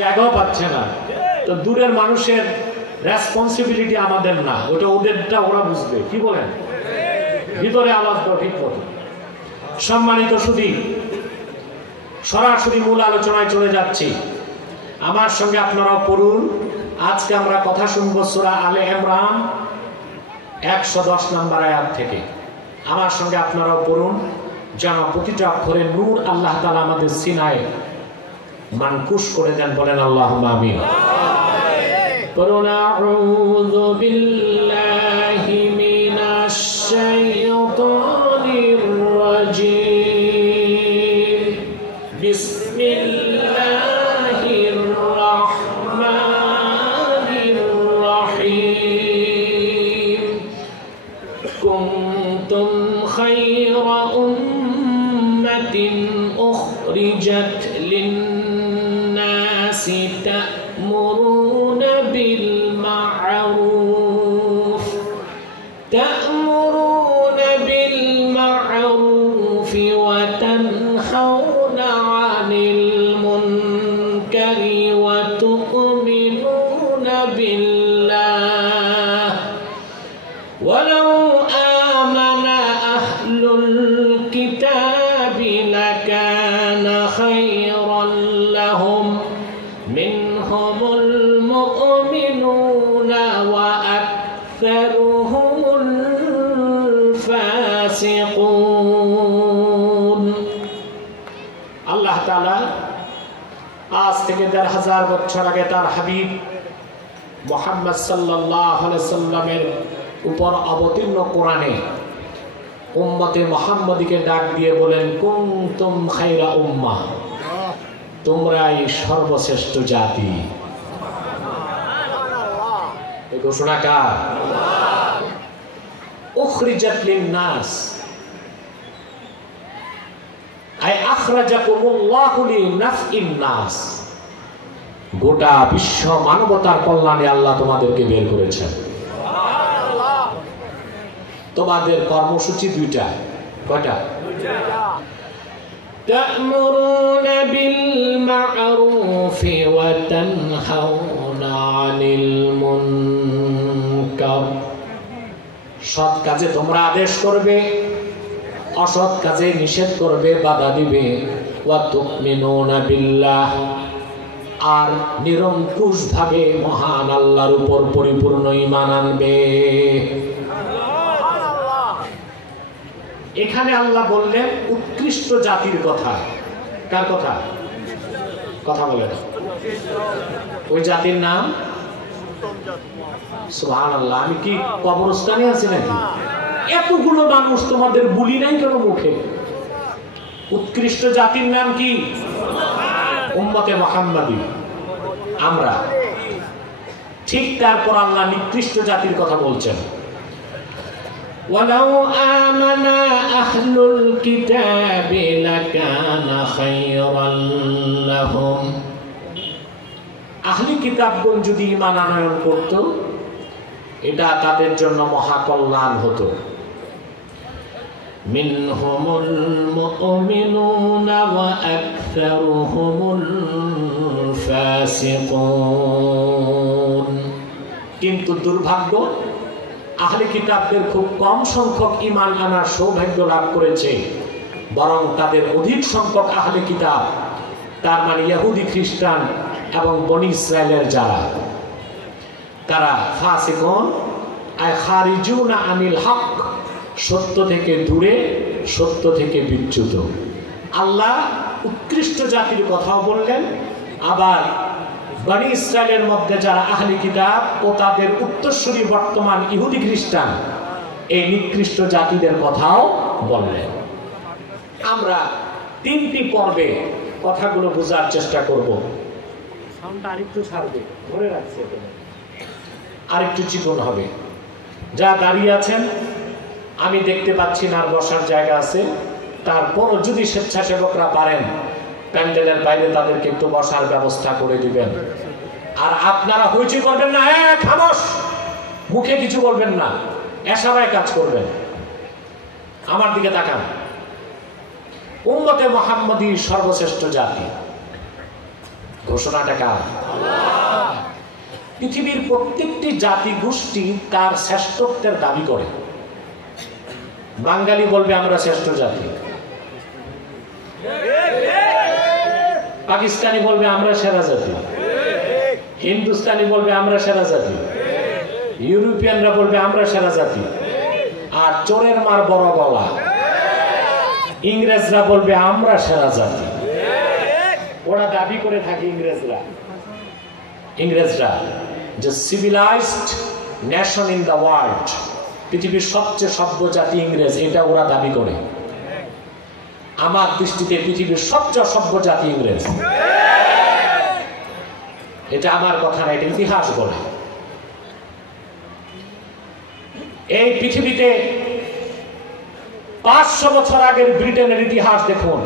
জায়গাও পাচ্ছে না, তো দূরের মানুষের রেসপন্সিবিলিটি আমাদের না, ওটা ওদেরটা, ওরা বুঝবে। কি বলেন? ভিতরে আওয়াজ দাও ঠিক মতো। সম্মানিত সুধী, সরাসরি মূল আলোচনায় চলে যাচ্ছি। আমার সঙ্গে আপনারাও পড়ুন। আজকে আমরা কথা শুনবো সূরা আলে ইমরান 110 নম্বর আয়াত থেকে। আমার সঙ্গে আপনারাও পড়ুন, যেন প্রতিটা অক্ষরে নূর আল্লাহ তাআলা আমাদের সিনায় মানকুশ করে দেন। বলেন আল্লাহুম্মা আমিন। পড়ুন, আউযু বিল্লাহি মিনাশ শাইতানির রাজীম। বিসমিল্লাহির রাহমানির রাহিম। কুনতুম খায়রা উম্মাতিন উখরিজাত লিন-নাসি তা'মুরুনা বিল মা'রুফ ওয়া তানহাউনা 'আনিল মুনকারি ওয়া তু'মিনুনা বিল্লাহ। ওয়ালাউ আমানা আহলুল কিতাবি লাকানা খায়রান লাহুম মিনহুমুল মুমিনুনা ওয়া আকসারুহুমুল ফাসিকুন। আল্লাহ তাআলা আজ থেকে ১৫০০ বছর আগে তার হাবিব মুহাম্মদ সাল্লাল্লাহু আলাইহি সাল্লামের উপর অবতীর্ণ কোরআনে উম্মতে মুহাম্মদীকে ডাক দিয়ে বলেন, কুনতুম খায়রা উম্মাহ, তোমরাই সর্বশ্রেষ্ঠ জাতি। এই ঘোষণা কার? উখরিজাত লিন-নাস, আই আখরাজাকুমুল্লাহু লিনাফইন নাস। গোটা বিশ্ব মানবতার কল্যাণে আল্লাহ তোমাদেরকে বের করেছেন। তোমাদের কর্মসূচি দুইটা। কয়টা? তা'মুরুনা বিল মা'রুফি ওয়া তানহাউনা 'আনিল মুনকার। সৎ কাজে তোমরা আদেশ করবে, অসৎ কাজে নিষেধ করবে, বাধা দিবে। ওয়া তু'মিনুনা বিল্লাহ, আর নিরঙ্কুশ ভাবে মহান আল্লাহর উপর পরিপূর্ণ ঈমান আনবে। এখানে আল্লাহ বললেন উৎকৃষ্ট জাতির কথা। কার কথা? কথা বলেন। ওই জাতির নাম সুবহানাল্লাহ। আমি কি কবরস্থানে আছি নাকি? এতগুলো মানুষ তোমাদের বলি নাই কেন মুখে? উৎকৃষ্ট জাতির নাম কি? উম্মতে মুহাম্মাদী, আমরা। ঠিক তারপর আল্লাহ নিকৃষ্ট জাতির কথা বলছেন। ওয়ালাউ আমানা আহলুল কিতাবি লাকানা খায়রান লাহুম। আহলি কিতাবগণ যদি ঈমান আনয়ন করত, এটা তাদের জন্য মহাকল্যাণ হতো। মিনহুমুল মুমিনুনা ওয়া আকসারুহুমুল ফাসিকুন। কিন্তু দুর্ভাগ্য, আহলে কিতাবদের খুব কম সংখ্যক ঈমান আনার সৌভাগ্য লাভ করেছে, বরং তাদের অধিক সংখ্যক আহলে কিতাব, তার মানে ইহুদি, খ্রিস্টান এবং বনি ইসরায়েলের যারা, তারা ফাসিকুন আই খারিজুনা আনিল হক, সত্য থেকে দূরে, সত্য থেকে বিচ্যুত। আল্লাহ উৎকৃষ্ট জাতির কথাও বললেন, আবার বনি ইসরায়েলের মধ্যে যারা আহলি কিতাব ও তাদের উত্তরসূরি বর্তমান ইহুদি খ্রিস্টান, এই নিকৃষ্ট জাতিদের কথাও বললেন। আমরা 3টি পর্বে কথাগুলো বোঝার চেষ্টা করব। সাউন্ডটা আরেকটু ছাড়বে, ধরে রাখছে, আরেকটু চিকন হবে। যা দাঁড়িয়ে আছেন আমি দেখতে পাচ্ছি না, আর বসার জায়গা আছে, তারপরও যদি স্বেচ্ছাসেবকরা পারেন প্যান্ডেলের বাইরে তাদেরকে একটু বসার ব্যবস্থা করে দিবেন। আর আপনারা হইচই করবেন না, খামোশ, মুখে কিছু বলবেন না, এশারায় কাজ করবেন। আমার দিকে তাকান। উম্মতে মুহাম্মাদী সর্বশ্রেষ্ঠ জাতি, ঘোষণাটা কার? পৃথিবীর প্রত্যেকটি জাতি গোষ্ঠী তার শ্রেষ্ঠত্বের দাবি করে। বাঙালি বলবে আমরা শ্রেষ্ঠ জাতি, পাকিস্তানি বলবে আমরা সেরা জাতি, হিন্দুস্তানি বলবে আমরা সেরা জাতি, ইউরোপিয়ানরা বলবে আমরা সেরা জাতি, আর চোরের মার বড় গলা ইংরেজরা বলবে আমরা সেরা জাতি। ওরা দাবি করে থাকে ইংরেজরা যে civilised nation in the world, পৃথিবীর সবচেয়ে সভ্য জাতি ইংরেজ, এটা ওরা দাবি করে। আমার দৃষ্টিতে পৃথিবীর সবচেয়ে সভ্য জাতি ইংরেজ। এটা আমার কথা না, এটা ইতিহাস বলে। এই পৃথিবীতে 500 বছর আগের ব্রিটেনের ইতিহাস দেখুন।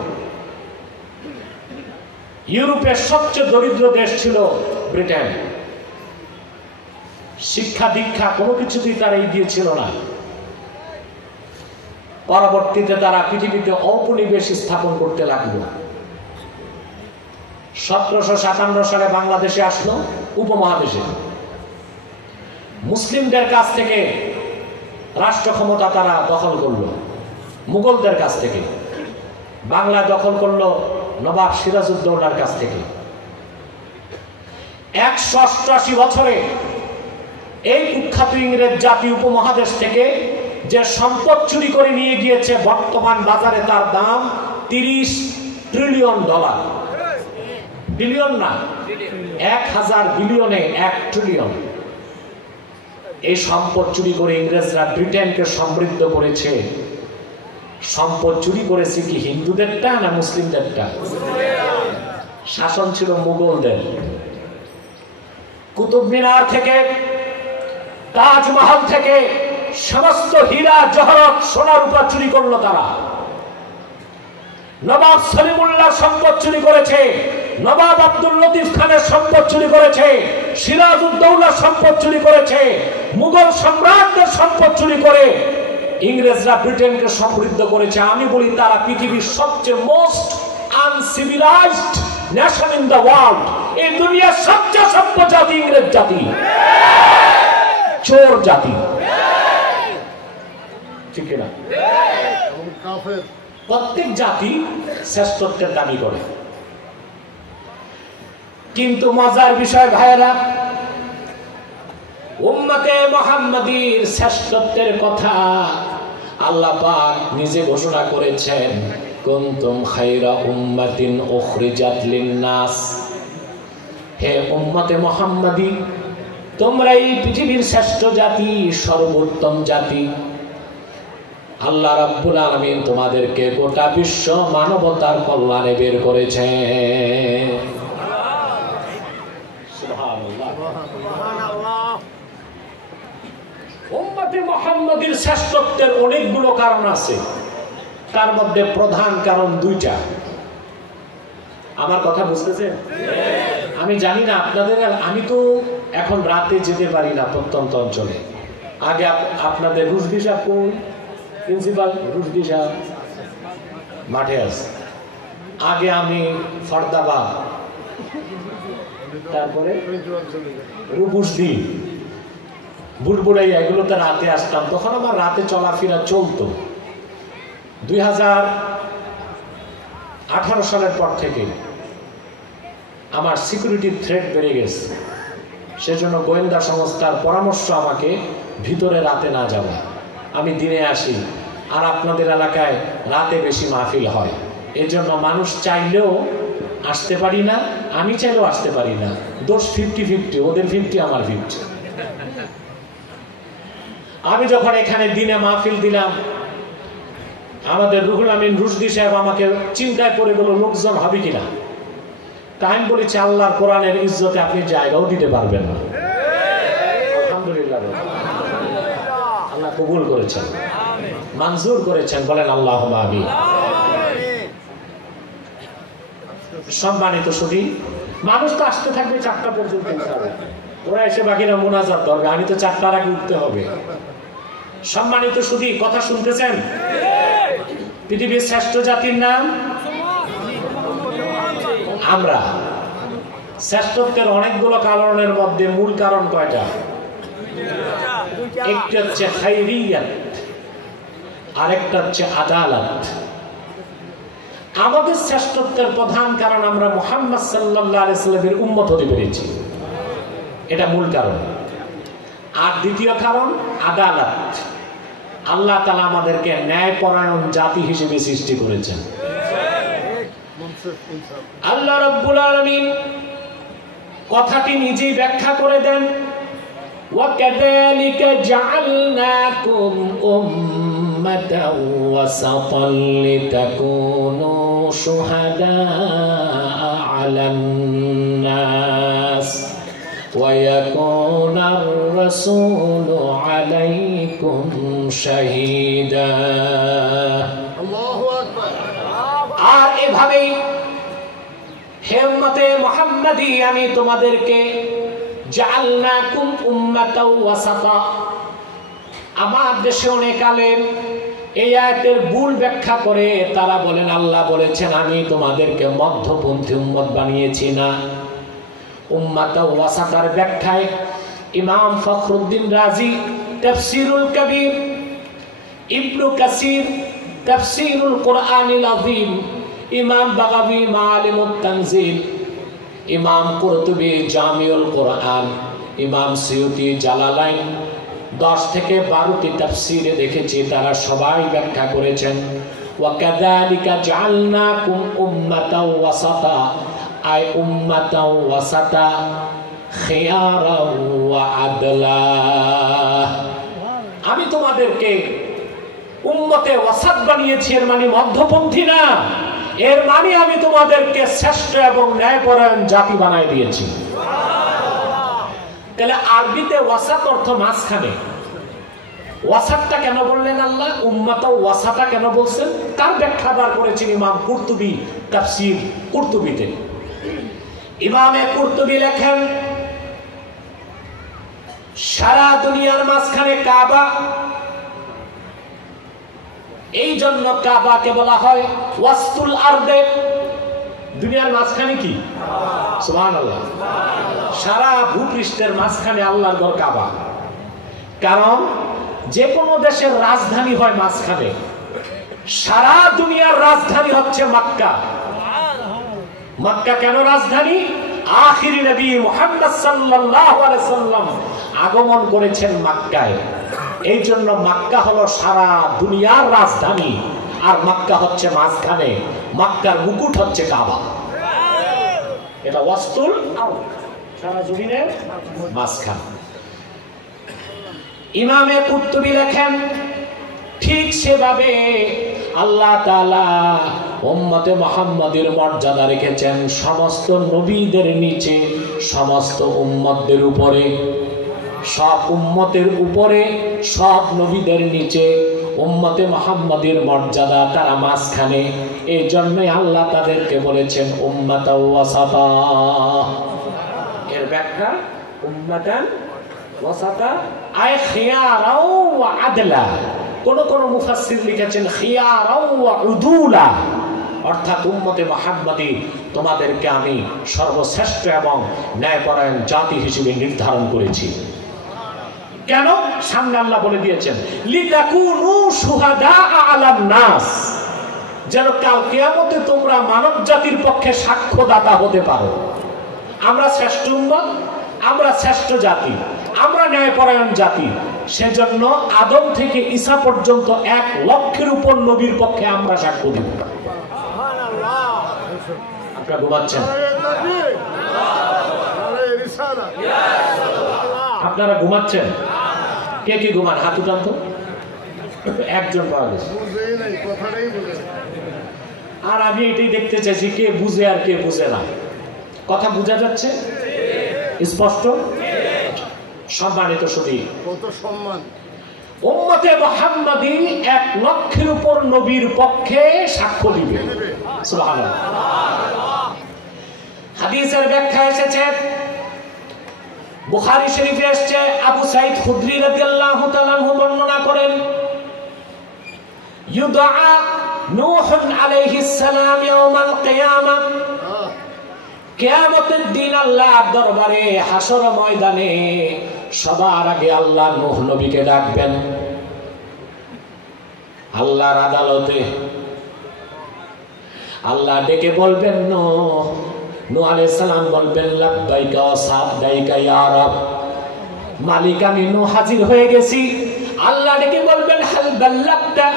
ইউরোপের সবচেয়ে দরিদ্র দেশ ছিল ব্রিটেন। শিক্ষা দীক্ষা কোনো কিছুতেই তারা এগিয়ে ছিল না। পরবর্তীতে তারা পৃথিবীতে ঔপনিবেশ স্থাপন করতে লাগলো। 1757 সালে বাংলাদেশে আসলো, উপমহাদেশে মুসলিমদের কাছ থেকে রাষ্ট্র ক্ষমতা তারা দখল করলো। মুঘলদের কাছ থেকে বাংলা দখল করলো নবাব সিরাজউদ্দৌলার কাছ থেকে। 188 বছরে এই কুখ্যাত ইংরেজ জাতি উপমহাদেশ থেকে যে সম্পদ চুরি করে নিয়ে গিয়েছে, বর্তমান বাজারে তার দাম $30 ট্রিলিয়ন। বিলিয়ন না, 1000 বিলিয়নে 1 ট্রিলিয়ন। এই সম্পদ চুরি করে ইংরেজরা ব্রিটেনকে সমৃদ্ধ করেছে। সম্পদ চুরি করেছে কি হিন্দুদেরটা না মুসলিমদেরটা? শাসন ছিল মুঘলদের। কুতুব মিনার থেকে, তাজমহল থেকে সমস্ত হীরা জহরত সোনা রূপা চুরি করলো তারা। নবাব সলিমুল্লাহ সম্পদ চুরি করেছে, নবাব আব্দুল লতিফ খানের সম্পদ চুরি করেছে, সিরাজউদ্দৌলা সম্পদ চুরি করেছে, মুঘল সম্রাটদের সম্পদ চুরি করে ইংরেজরা ব্রিটেনকে সমৃদ্ধ করেছে। আমি বলি তারা পৃথিবীর সবচেয়ে most uncivilised nation in the world. এই দুনিয়ার সবচেয়ে সভ্য জাতি ইংরেজ জাতি, চোর জাতি, ঠিক না? প্রত্যেক জাতি শ্রেষ্ঠত্বের দাবি করে, কিন্তু মজার বিষয় ভাইয়েরা, উম্মতে মুহাম্মাদীর শ্রেষ্ঠত্বের কথা আল্লাহ পাক নিজে ঘোষণা করেছেন, কুনতুম খায়রা উম্মাতিন উখরিজাত লিন-নাস। হে উম্মতে মুহাম্মাদী, তোমরা এই পৃথিবীর শ্রেষ্ঠ জাতি, সর্বোত্তম জাতি। আল্লাহ রাব্বুল আলামিন তোমাদেরকে গোটা বিশ্ব মানবতার কল্যাণে বের করেছে। উম্মতে মুহাম্মাদীর শ্রেষ্ঠত্বের অনেকগুলো কারণ আছে, তার মধ্যে প্রধান কারণ 2টা। আমার কথা বুঝতেছেন? আমি জানি না আপনাদের, আমি তো এখন রাতে যেতে পারি না প্রত্যন্ত অঞ্চলে। আগে আপনাদের রুশদি সাহেব কোন প্রিন্সিপাল? রুশদি সাহেব মাঠে আছে। আগে আমি ফরদাবাদ, তারপরে রূপসদি, বুড়বুড়াইয়া, এগুলোতে রাতে আসতাম। তখন আমার রাতে চলাফেরা চলতো। 2018 সালের পর থেকে আমার সিকিউরিটি থ্রেট বেড়ে গেছে। সেজন্য গোয়েন্দা সংস্থার পরামর্শ আমাকে ভিতরে রাতে না যাওয়া, আমি দিনে আসি। আর আপনাদের এলাকায় রাতে বেশি মাহফিল হয়, এজন্য মানুষ চাইলেও আসতে পারি না, আমি চাইলেও আসতে পারি না। দোষ 50-50, ওদের 50 আমার 50। আমি যখন এখানে দিনে মাহফিল দিলাম, আমাদের রুহুল আমিন রুশদি সাহেব আমাকে চিন্তায় পড়ে গেল লোকজন হবে কিনা। তাই আমি বলেছি, আল্লাহর কোরআনের ইজ্জতে আপনি জায়গাও দিতে পারবেন না। আলহামদুলিল্লাহ, আল্লাহ কবুল করেছেন, মঞ্জুর করেছেন, বলেন আল্লাহুম্মা আমিন। সম্মানিত সুধী, মানুষ তো আসতে থাকবে 4টা পর্যন্ত। ওরা এসে বাকিরা মুনাজাত ধরবে, আমি তো 4টার আগে উঠতে হবে। সম্মানিত সুধী, কথা শুনতেছেন? পৃথিবীর শ্রেষ্ঠ জাতির নাম আমরা। শ্রেষ্ঠত্বের অনেকগুলো কারণের মধ্যে মূল কারণ কয়টা? একটা হচ্ছে খায়রিয়াত, আরেকটা হচ্ছে আদালত। আমাদের শ্রেষ্ঠত্বের প্রধান কারণ আমরা মুহাম্মদ সাল্লাল্লাহু আলাইহি ওয়াসাল্লামের উম্মত হতে পেরেছি, এটা মূল কারণ। আর দ্বিতীয় কারণ আদালত। আল্লাহ তাআলা আমাদেরকে ন্যায়পরায়ণ জাতি হিসেবে সৃষ্টি করেছেন। আল্লাহ রাব্বুল আলামিন কথাটি নিজেই ব্যাখ্যা করে দেন, وَكَذَلِكَ جَعَلْنَاكُمْ أُمَّةً وَسَطًا لِتَكُونُوا شُهَدَاءَ عَلَى النَّاسِ وَيَكُونَ الرَّسُولُ عَلَيْكُمْ شَهِيدًا। আল্লাহু আকবার। আর এভাবেই হে উম্মতে মুহাম্মাদি, আমি তোমাদেরকে জাআলনাকুম উম্মাতাও ওয়াসাতা। আমার দেশে অনেক আলেম এই আয়াতের ভুল ব্যাখ্যা করে, তারা বলেন আল্লাহ বলেছেন আমি তোমাদেরকে মধ্যপন্থী উম্মত বানিয়েছি না। উম্মাতাও ওয়াসাতার ব্যাখ্যায় ইমাম ফখরুদ্দিন রাজি তাফসীরুল কবির, ইবনে কাসির তাফসীরুল কুরআনিল আযীম, ইমাম বাগাবী মাআলিমুত তানজিল, ইমাম কুরতুবী জামিউল কুরআন, ইমাম সিয়ুতি জালালাইন 10 থেকে 12টি তাফসীরে দেখেছি তারা সবাই ব্যাখ্যা করেছেন ওয়াকাযালিকা জাআলনাকুম উম্মাতাও ওয়াসাতা, আই উম্মাতাও ওয়াসাতা খিয়ারাও ওয়া আদলা। আমি তোমাদেরকে উম্মতে ওয়াসাত বানিয়েছি, এর মানে মধ্যপন্থী না, এর মানে আমি তোমাদেরকে শ্রেষ্ঠ এবং ন্যায়পরায়ণ জাতি বানাই দিয়েছি। তাহলে আরবিতে ওয়াসাত অর্থ মাঝখানে। ওয়াসাতটা কেন বললেন আল্লাহ, উম্মাত ওয়াসাতা কেন বলছেন, তার ব্যাখ্যা বার করেছেন ইমাম কুরতুবী তাফসীর কুরতুবীতে। ইমামে কুরতুবী লেখেন সারা দুনিয়ার মাঝখানে কাবা, এই জন্য কাবাকে বলা হয় ওয়াসতুল আরদে। দুনিয়ার মাঝখানে কি? সুবহানাল্লাহ। সারা ভূপৃষ্ঠের মাঝখানে আল্লাহর ঘর কাবা। কারণ যে কোনো দেশের রাজধানী হয় মাঝখানে, সারা দুনিয়ার রাজধানী হচ্ছে মক্কা। মক্কা কেন রাজধানী? আখিরি নবী মুহাম্মদ সাল্লাল্লাহু আলাইহি সাল্লাম আগমন করেছেন মক্কায়, এই জন্য মক্কা হলো সারা দুনিয়ার রাজধানী, আর মক্কা হচ্ছে মাঝখানে। মক্কার মুকুট হচ্ছে কাবা। এটা ওয়াসতুল সারা জমিনের মাঝখান। ইমামে কুরতুবী লেখেন ঠিক সেভাবে আল্লাহ তাআলা উম্মতে মুহাম্মাদের মর্যাদা রেখেছেন সমস্ত নবীদের নিচে, সমস্ত উম্মতদের উপরে। সব উম্মতের উপরে, সব নবীদের নিচে উম্মতে মুহাম্মাদের মর্যাদা, তারা মাঝখানে। এই জন্যই আল্লাহ তাদেরকে বলেছেন উম্মাতাও ওয়াসাতা। এর ব্যাখ্যা উম্মাতান ওয়াসাতা আই খিয়ারাও ওয়া আদলা। কোন কোন মুফাসসির লিখেছেন খিয়ারাও ওয়া উদুলা, অর্থাৎ উম্মতে মুহাম্মাদি তোমাদেরকে আমি সর্বশ্রেষ্ঠ এবং ন্যায়পরায়ণ জাতি হিসেবে নির্ধারণ করেছি। কেন? সামনে আল্লাহ বলে দিয়েছেন লিতাকুনু শুহাদা আলান নাস, যেন কাল কিয়ামতে তোমরা মানব জাতির পক্ষে সাক্ষ্যদাতা হতে পারো। আমরা শ্রেষ্ঠ উম্মত, আমরা শ্রেষ্ঠ জাতি, আমরা ন্যায়পরায়ণ জাতি। সেজন্য আদম থেকে ঈসা পর্যন্ত 1 লক্ষের উপর নবীর পক্ষে আমরা সাক্ষ্য দিব। আপনারা ঘুমাচ্ছেন? আপনারা ঘুমাচ্ছেন? কে কে ঘুমান? হাত উঠান তো। একজন পাওয়া গেছে। আর আমি এটাই দেখতে চাইছি কে বুঝে আর কে বুঝে না। কথা বোঝা যাচ্ছে স্পষ্ট? সম্মানিত সুধী, কত সম্মান। উম্মতে মুহাম্মাদি 1 লক্ষের উপর নবীর পক্ষে সাক্ষ্য দিবে। সুবহানাল্লাহ। হাদিসের ব্যাখ্যা এসেছে, বুখারী শরীফে এসেছে, আবু সাঈদ খুদরি রাদিয়াল্লাহু তাআলা আনহু বর্ণনা করেন ইউদআ নূহ আলাইহিস সালাম ইয়াউমাল কিয়ামাহ কিয়ামতের দিন আল্লাহর দরবারে হাসর ময়দানে সবার আগে আল্লাহ নূহ নবীকে ডাকবেন। আল্লাহর আদালতে আল্লাহ ডেকে বলবেন নূহ আলাইহিস সালাম বলবেন লাব্বাইকা ওয়া সাদাইকা ইয়া রব, মালিক আমি নূহ হাজির হয়ে গেছি। আল্লাহ ডেকে বলবেন হাল বাল্লাগতা,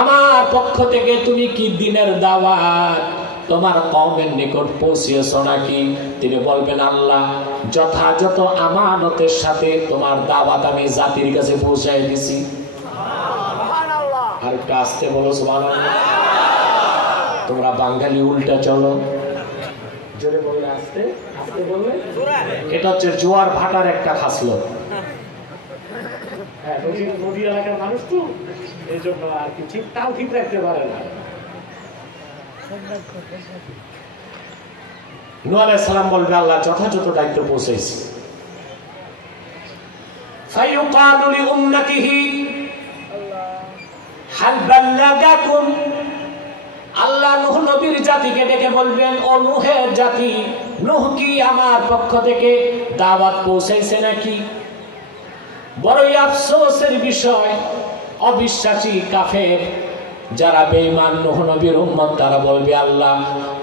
আমার পক্ষ থেকে তুমি কি দ্বীনের দাওয়াত তোমার কওমের নিকট পৌঁছিয়েছো নাকি? তিনি বলবেন আল্লাহ যথাযথ আমানতের সাথে তোমার দাওয়াত আমি জাতির কাছে পৌঁছায় দিছি। সুবহানাল্লাহ। আর একটু আস্তে বলো সুবহানাল্লাহ। তোমরা বাঙালি উল্টা চলো, জোরে বললে আস্তে, আস্তে বললে এটা হচ্ছে জোয়ার ভাটার একটা খাসলত। হ্যাঁ, নদী এলাকার মানুষ তো এই জন্য আর কি ঠিকঠাক ঠিক রাখতে পারে না। নূহ আলাইহিস সালাম বলবে আল্লাহ যথাযথ দায়িত্ব পৌঁছেছি। ফায়ুকালু লিউম্মাতিহি হাল বাল্লাগাকুম, আল্লাহ নূহ নবীর জাতিকে ডেকে বলবেন ও নূহের জাতি, নূহ কি আমার পক্ষ থেকে দাওয়াত পৌঁছাইছে নাকি? বড়ই আফসোসের বিষয়, অবিশ্বাসী কাফের যারা বেঈমান নূহ নবীর উম্মত তারা বলবে আল্লাহ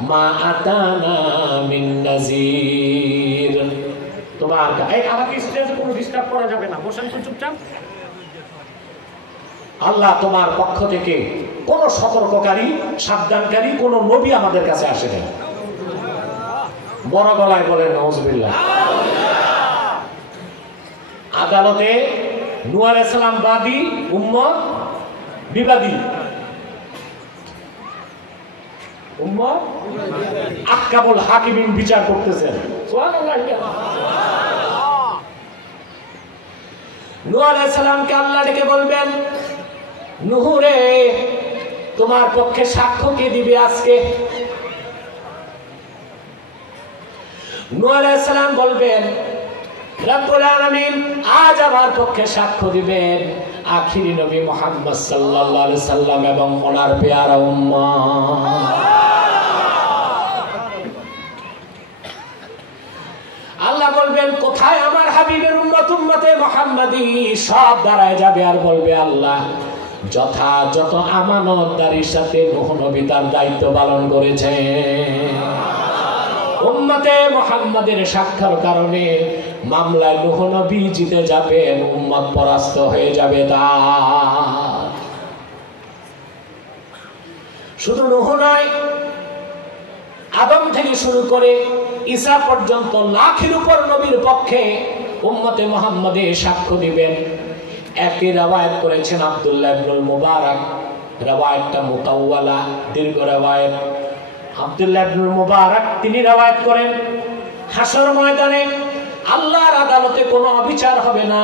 মা আতানা মিন নাযীর। তোমার এই আমাকে স্টেজে কোনো ডিস্টার্ব করা যাবে না, বসেন তো চুপচাপ। আল্লাহ তোমার পক্ষ থেকে কোন সতর্ককারী সাবধানকারী কোন নবী আমাদের কাছে আসে নাই। বড় গলায় বলেন নাউজুবিল্লাহ। আদালতে নূহ আলাইহিস সালাম বাদী, উম্মত বিবাদী। উম্মত আহকামুল হাকিমিন বিচার করতেছেন। সুবহানাল্লাহ। নূহ আলাইহিস সালামকে আল্লাহ ডেকে বলবেন নূহ রে তোমার পক্ষে সাক্ষ্য কে দিবে আজকে? নূহ আলাইহিস সালাম বলবেন রব্বুল আলামিন আজ আমার পক্ষে সাক্ষ্য দিবেন আখিরি নবী মুহাম্মদ সাল্লাল্লাহু আলাইহি সাল্লাম এবং ওনার পেয়ারা উম্মত। আল্লাহ বলবেন কোথায় আমার হাবিবের উম্মত উম্মতে মুহাম্মাদি? সব দাঁড়ায় যাবে আর বলবে আল্লাহ যথাযথ আমানতদারির সাথে নূহ নবী তার দায়িত্ব পালন করেছে। উম্মতে মুহাম্মাদের সাক্ষার কারণে মামলায় নূহ নবী জিতে যাবেন, উম্মত পরাস্ত হয়ে যাবে। তা শুধু নূহ নয়, আদম থেকে শুরু করে ঈসা পর্যন্ত লাখের উপর নবীর পক্ষে উম্মতে মুহাম্মাদে সাক্ষ্য দিবেন। একই রওয়ায়াত করেছেন আব্দুল্লাহ ইবনুল মুবারক, রওয়ায়াতটা মুতাওয়ালা দীর্ঘ রওয়ায়াত। আব্দুল্লাহ ইবনুল মুবারক তিনি রওয়ায়াত করেন হাসর ময়দানে আল্লাহর আদালতে কোনো অবিচার হবে না।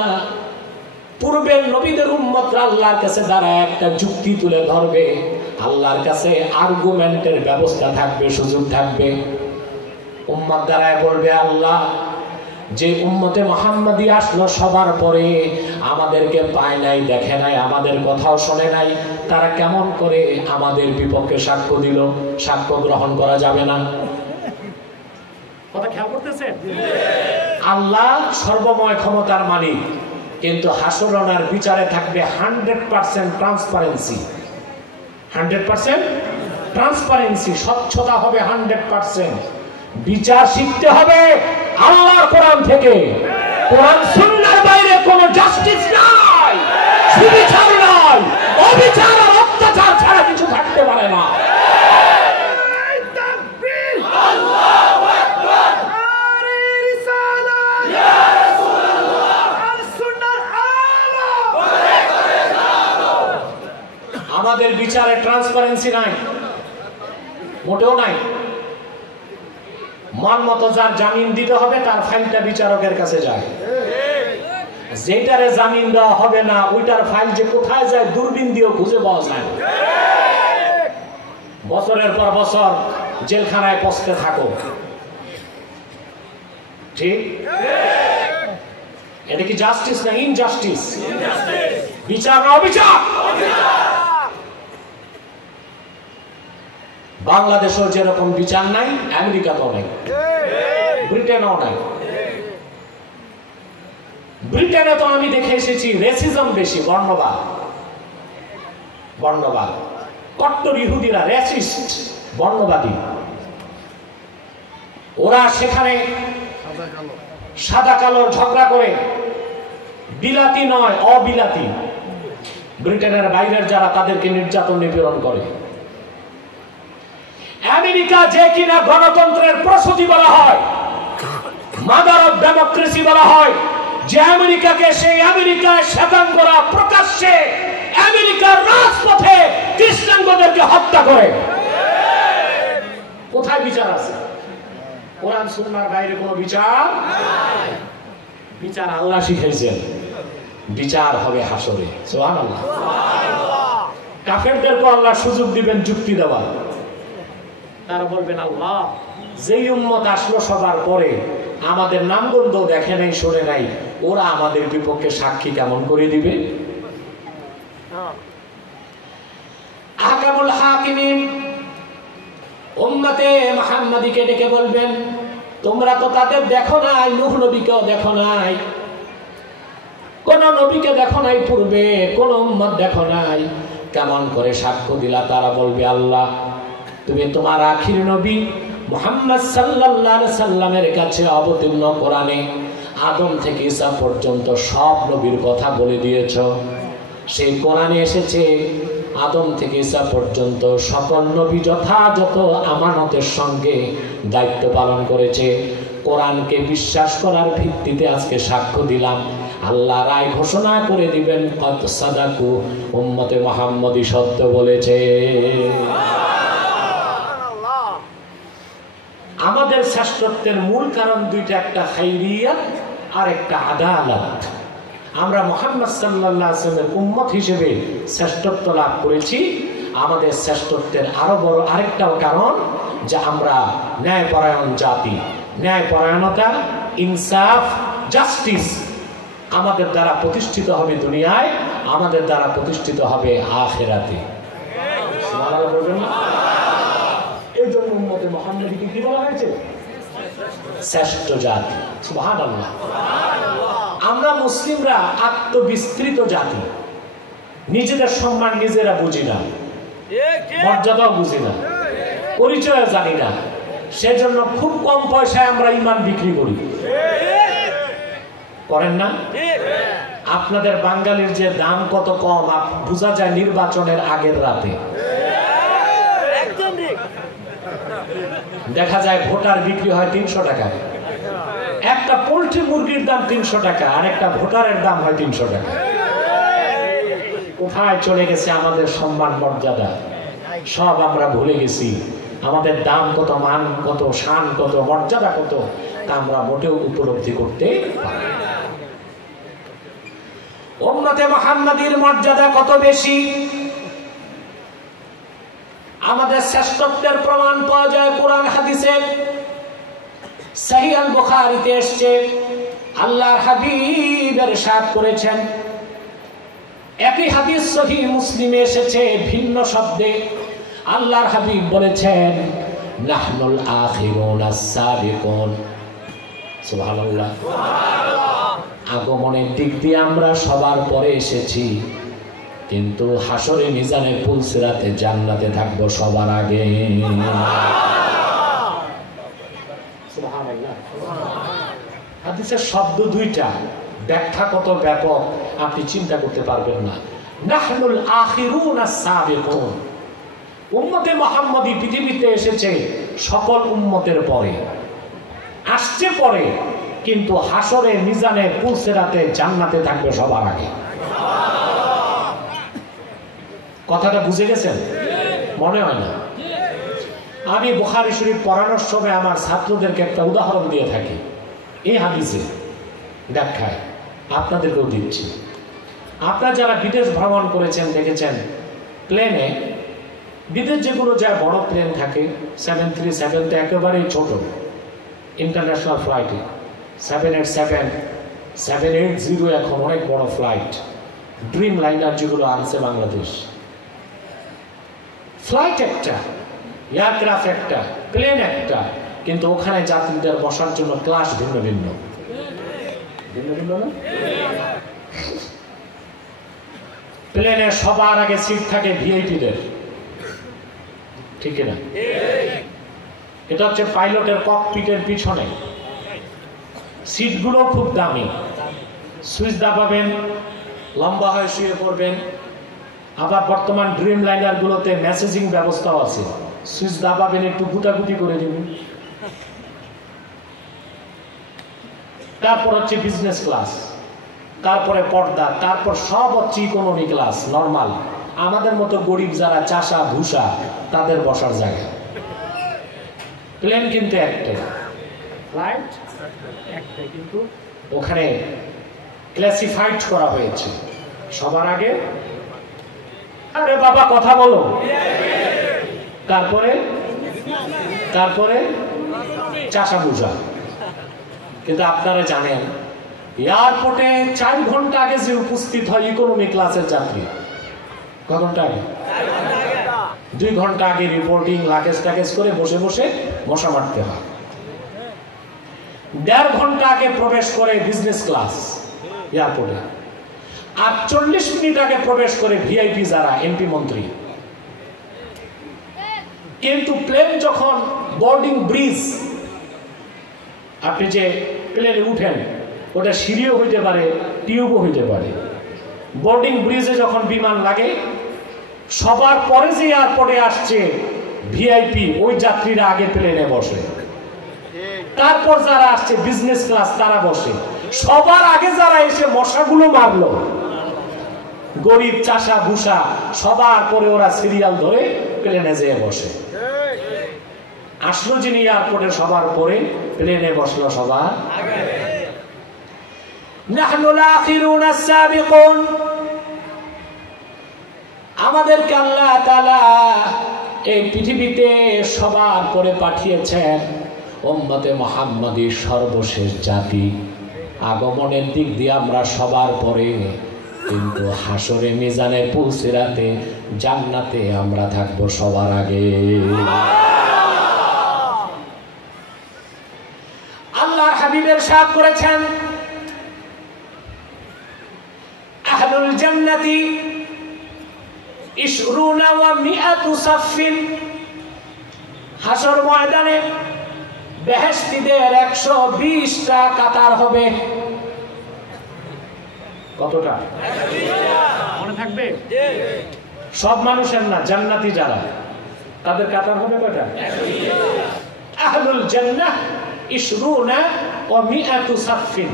পূর্বের নবীদের উম্মতরা আল্লাহর কাছে দাঁড়ায় একটা যুক্তি তুলে ধরবে, আল্লাহর কাছে আর্গুমেন্টের ব্যবস্থা থাকবে, সুযোগ থাকবে। উম্মত দাঁড়ায় বলবে আল্লাহ যে উম্মতে মুহাম্মাদি আসলো সবার পরে আমাদেরকে পায় নাই, দেখে নাই, আমাদের কথাও শোনে নাই, তারা কেমন করে আমাদের বিপক্ষে সাক্ষ্য দিল? সাক্ষ্য গ্রহণ করা যাবে না। কথা খেয়াল করতেছেন? আল্লাহ সর্বময় ক্ষমতার মালিক, কিন্তু হাসরের বিচারে থাকবে 100% ট্রান্সপারেন্সি। 100% ট্রান্সপারেন্সি, স্বচ্ছতা হবে 100%। বিচার শিখতে হবে আল্লাহর কোরআন থেকে। কোরআন সুন্নাহর বাইরে কোনো জাস্টিস নাই, সুবিচার নাই, অবিচার আর অত্যাচার ছাড়া কিছু থাকতে পারে না। আমাদের বিচারে ট্রান্সপারেন্সি নাই, মোটেও নাই। মন মতো যার জামিন দিতে হবে তার ফাইলটা বিচারকের কাছে যায়, যেটারে জামিন দেওয়া হবে না ওইটার ফাইল যে কোথায় যায় দূরবীন দিয়েও খুঁজে পাওয়া যায়। বছরের পর বছর জেলখানায় পচতে থাকো, ঠিক? এটা কি জাস্টিস না ইনজাস্টিস? বিচার না অবিচার? বাংলাদেশেও যেরকম বিচার নাই, আমেরিকাতেও নাই, ব্রিটেনেও নাই। ব্রিটেনে তো আমি দেখে এসেছি রেসিজম বেশি, বর্ণবাদ, বর্ণবাদ, কট্টর ইহুদিরা রেসিস্ট, বর্ণবাদী। ওরা সেখানে সাদা কালোর ঝগড়া করে, বিলাতি নয় অবিলাতি, ব্রিটেনের বাইরের যারা তাদেরকে নির্যাতন নিপীড়ন করে। আমেরিকা যে কিনা গণতন্ত্রের প্রসূতি বলা হয়, মাদার অফ ডেমোক্রেসি বলা হয়, যে আমেরিকাকে সেই আমেরিকায় শ্বেতাঙ্গরা প্রকাশ্যে আমেরিকার রাজপথে কৃষ্ণাঙ্গদেরকে হত্যা করে। কোথায় বিচার আছে? কোরআন সুন্নাহর বাইরে কোনো বিচার? বিচার আল্লাহ শিখাইছেন, বিচার হবে হাসরে। সুবহানাল্লাহ। কাফেরদেরকে আল্লাহ সুযোগ দিবেন যুক্তি দেওয়ার। তারা বলবেন, আল্লাহ যেই উম্মত আসলো সবার পরে, আমাদের নামগন্ধ দেখে নাই, শোনে নাই, ওরা আমাদের বিপক্ষে সাক্ষী কেমন করে দিবে? আহকামুল হাকিমিন উম্মতে মুহাম্মাদীকে ডেকে বলবেন, তোমরা তো তাদের দেখো নাই, নূহ নবীকেও দেখো নাই, কোন নবীকে দেখো নাই পূর্বে, কোন উম্মত দেখো নাই, কেমন করে সাক্ষ্য দিলা? তারা বলবে, আল্লাহ তুমি তোমার আখির নবী মুহাম্মদ সাল্লাল্লাহু আলাইহি সাল্লামের কাছে অবতীর্ণ কোরআনে আদম থেকে ঈসা পর্যন্ত সব নবীর কথা বলে দিয়েছো। সেই কোরআনে এসেছে আদম থেকে ঈসা পর্যন্ত সকল নবী যথাযথ আমানতের সঙ্গে দায়িত্ব পালন করেছে। কোরআনকে বিশ্বাস করার ভিত্তিতে আজকে সাক্ষ্য দিলাম, আল্লাহ রায় ঘোষণা করে দিবেন, কত সাদাকু, উম্মতে মুহাম্মদী সত্য বলেছে। আমাদের শ্রেষ্ঠত্বের মূল কারণ দুইটা, একটা খাইরিয়াত আর একটা আদালত। আমরা মুহাম্মদ সাল্লাল্লাহু আলাইহি ওয়াসাল্লামের উম্মত হিসেবে শ্রেষ্ঠত্ব লাভ করেছি। আমাদের শ্রেষ্ঠত্বের আরো বড় আরেকটাও কারণ যে আমরা ন্যায়পরায়ণ জাতি। ন্যায়পরায়ণতা, ইনসাফ, জাস্টিস আমাদের দ্বারা প্রতিষ্ঠিত হবে দুনিয়ায়, আমাদের দ্বারা প্রতিষ্ঠিত হবে আখিরাতে। সুবহানাল্লাহ বলবেন না? এই জন্য উম্মতে মুহাম্মাদীকে কি বলা হয়েছে? শ্রেষ্ঠ জাতি। সুবহানাল্লাহ। আমরা মুসলিমরা আত্মবিস্তৃত জাতি, নিজেদের সম্মান নিজেরা বুঝি না, মর্যাদাও বুঝি না, পরিচয় জানি না, সেজন্য খুব কম পয়সায় আমরা ঈমান বিক্রি করি। করেন না? আপনাদের বাঙালির যে দাম কত কম বোঝা যায় নির্বাচনের আগের রাতে। দেখা যায় ভোটার বিক্রি হয় 300 টাকায়। একটা পোল্ট্রি মুরগির দাম 300 টাকা, আর একটা ভোটারের দাম হয় 300 টাকা। কোথায় চলে গেছে আমাদের সম্মান মর্যাদা? সব আমরা ভুলে গেছি। আমাদের দাম কত, মান কত, শান কত, মর্যাদা কত, তা আমরা মোটেও উপলব্ধি করতে পারি না। উম্মতে মুহাম্মাদীর মর্যাদা কত বেশি, আমাদের শ্রেষ্ঠত্বের প্রমাণ পাওয়া যায় কোরআন হাদিসে। সহিহ আল বুখারীতে এসেছে, আল্লাহর হাবিব ইরশাদ করেছেন, একই হাদিস সহিহ মুসলিমে এসেছে ভিন্ন শব্দে। আল্লাহর হাবিব বলেছেন, নাহনুল আখিরুন আস-সাবিকুন। সুবহানাল্লাহ। আগমনের দিক দিয়ে আমরা সবার পরে এসেছি, কিন্তু হাসরে মিজানে পুলসিরাতে জান্নাতে থাকবো সবার আগে। সুবহানাল্লাহ। হাদিসের শব্দ দুইটা, ব্যাখ্যা কত ব্যাপক আপনি চিন্তা করতে পারবেন না। নাহনুল আখিরুন আস-সাবিকুন। উম্মতে মুহাম্মাদী পৃথিবীতে এসেছে সকল উম্মতের পরে, আসছে পরে, কিন্তু হাসরে মিজানে পুলসিরাতে জান্নাতে থাকবে সবার আগে। কথাটা বুঝে গেছেন? মনে হয় না? আমি বুখারী শরীফ পড়ানোর সময় আমার ছাত্রদেরকে একটা উদাহরণ দিয়ে থাকি, এই হাদিসে ব্যাখ্যায় আপনাদেরকেও দিচ্ছি। আপনারা যারা বিদেশ ভ্রমণ করেছেন দেখেছেন, প্লেনে, বিদেশ যেগুলো যায় বড় প্লেন থাকে, 737 তো একেবারেই ছোট, ইন্টারন্যাশনাল ফ্লাইটে 787, 780 এখন অনেক বড় ফ্লাইট, ড্রিম লাইনার যেগুলো আনছে বাংলাদেশ। ফ্লাইট একটা, এয়ারক্রাফট একটা, প্লেন একটা, কিন্তু ওখানে যাত্রীদের বসার জন্য ক্লাস ভিন্ন ভিন্ন। ভিন্ন ভিন্ন না? প্লেনে সবার আগে সিট থাকে ভিআইপিদের, ঠিক না? এটা হচ্ছে পাইলটের ককপিটের পিছনে। সিটগুলো খুব দামি, সুইচ দাবাবেন, লম্বা হয়ে শুয়ে পড়বেন। আবার বর্তমান ড্রিম লাইনার গুলোতে মেসেজিং ব্যবস্থাও আছে, সুইচ দাবাবেন, একটু গুটাগুটি করে দেবেন। তারপর হচ্ছে বিজনেস ক্লাস, তারপরে পর্দা, তারপর সব হচ্ছে ইকোনমি ক্লাস, নরমাল। আমাদের মতো গরিব যারা চাষা ভুষা তাদের বসার জায়গা। প্লেন কিন্তু একটাই, ফ্লাইট একটাই, কিন্তু ওখানে ক্লাসিফাইড করা হয়েছে। সবার আগে, আরে বাবা কথা বলো, তারপরে তারপরে চাষা ভুষা। কিন্তু আপনারা জানেন এয়ারপোর্টে 4 ঘন্টা আগে যে উপস্থিত হয় ইকোনমি ক্লাসের যাত্রী, ক ঘন্টা আগে? 2 ঘন্টা আগে রিপোর্টিং লাগেজ টাগেজ করে বসে বসে মশা মারতে হয়। 1.5 ঘন্টা আগে প্রবেশ করে বিজনেস ক্লাস এয়ারপোর্টে, আর 40 মিনিট আগে প্রবেশ করে ভিআইপি যারা এমপি মন্ত্রী। কিন্তু প্লেন যখন বোর্ডিং ব্রিজ, আপনি যে প্লেনে উঠেন ওটা সিঁড়িও হইতে পারে, টিউবও হইতে পারে। বোর্ডিং ব্রিজে যখন বিমান লাগে, সবার পরে যে এয়ারপোর্টে আসছে ভিআইপি, ওই যাত্রীরা আগে প্লেনে বসে। তারপর যারা আসছে বিজনেস ক্লাস তারা বসে। সবার আগে যারা এসে মশাগুলো মারলো, গরিব চাষা ভুষা, সবার পরে ওরা সিরিয়াল ধরে প্লেনে যেয়ে বসে। আসলো যিনি এয়ারপোর্টে সবার পরে, প্লেনে বসলো সবার আগে। নাহনুল আখিরুন আস-সাবিকুন, আমাদেরকে আল্লাহ তাআলা এই পৃথিবীতে সবার পরে পাঠিয়েছেন। উম্মতে মুহাম্মাদী সর্বশেষ জাতি, আগমনের দিক দিয়ে আমরা সবার পরে, কিন্তু হাসরে মিজানে পুলসিরাতে জান্নাতে আমরা থাকবো সবার আগে। আল্লাহর হাবিবের সাথ করেছেন, আহলুল জান্নাতি 20 ওয়া 100 সাফিন, হাসর ময়দানে বেহেশতীদের 120টা কাতার হবে। কতটা মনে থাকবে? সব মানুষের না, জান্নাতি যারা, তাদের কাতার হবে কয়টা? আহলুল জান্নাহ 20 ওয়া 100 সাফিন,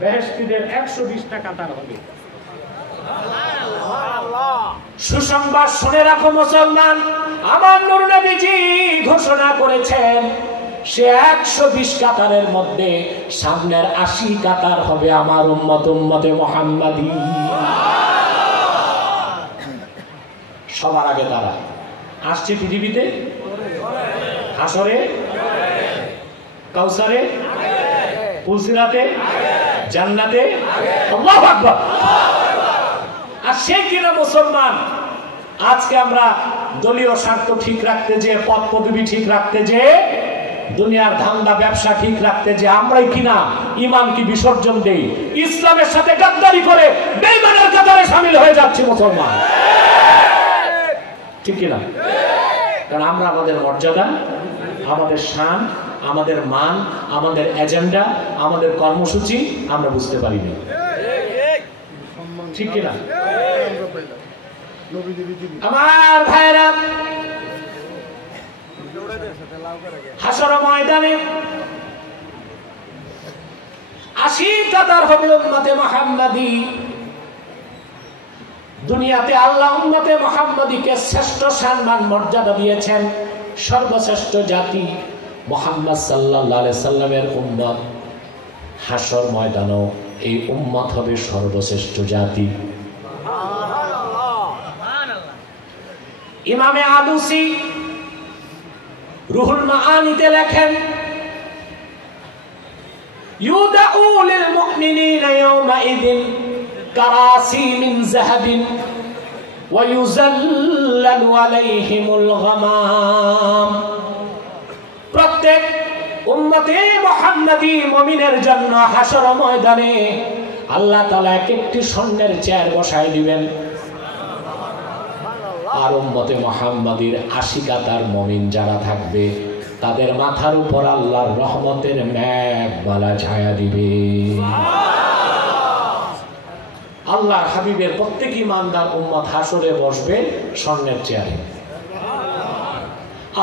বেহেশতীদের 120টা কাতার হবে। সুসংবাদ শুনে রাখো মুসলমান, আমার নূর নবীজি ঘোষণা করেছেন সে 120 কাতারের মধ্যে সামনের 80 কাতার হবে আমার উম্মত, উম্মতে মুহাম্মাদী। সবার আগে তারা আসছে পৃথিবীতে, হাসরে, কাউসারে, পুলসিরাতে, জান্নাতে, আল্লাহু আকবার। আর সে কিনা মুসলমান, আজকে আমরা দলীয় স্বার্থ ঠিক রাখতে যে, পদ পদবি ঠিক রাখতে যে, দুনিয়ার ধান্দা ব্যবসা ঠিক রাখতে যে আমরাই কিনা ঈমান কি বিসর্জন দেই, ইসলামের সাথে গাদ্দারি করে বেঈমানের কাতারে শামিল হয়ে যাচ্ছি মুসলমান, ঠিক কিনা? কারণ আমরা আমাদের মর্যাদা, আমাদের শান, আমাদের মান, আমাদের এজেন্ডা, আমাদের কর্মসূচি আমরা বুঝতে পারিনি, ঠিক কিনা? আমার ভাইরা, হাসর ময়দানে 80 কাতার হবে উম্মতে মুহাম্মাদী। দুনিয়াতে আল্লাহ উম্মতে মুহাম্মাদীকে শ্রেষ্ঠ সম্মান মর্যাদা দিয়েছেন, সর্বশ্রেষ্ঠ জাতি মুহাম্মদ সাল্লাল্লাহু আলাইহি সাল্লামের উম্মত। হাসর ময়দানেও এই উম্মত হবে সর্বশ্রেষ্ঠ জাতি। ইমামে আলুসি রুহুল মাআনিতে লেখেন, ইউদাউ লিল মুমিনিনা ইয়াওমাইদিন কারাসি মিন যাহাবিন ওয়া ইউযাল্লালু আলাইহিমুল গামাম। প্রত্যেক উম্মতে মুহাম্মাদী মুমিনের জন্য হাশর ময়দানে আল্লাহ তাআলা একটি স্বর্ণের চেয়ার বসায় দিবেন, আর উম্মতে মুহাম্মাদীর আশিকাতার মুমিন যারা থাকবে তাদের মাথার উপর আল্লাহর রহমতের মেঘমালা ছায়া দিবে। আল্লাহর হাবিবের প্রত্যেক ইমানদার উম্মত হাসরে বসবে স্বর্ণের চেয়ারে।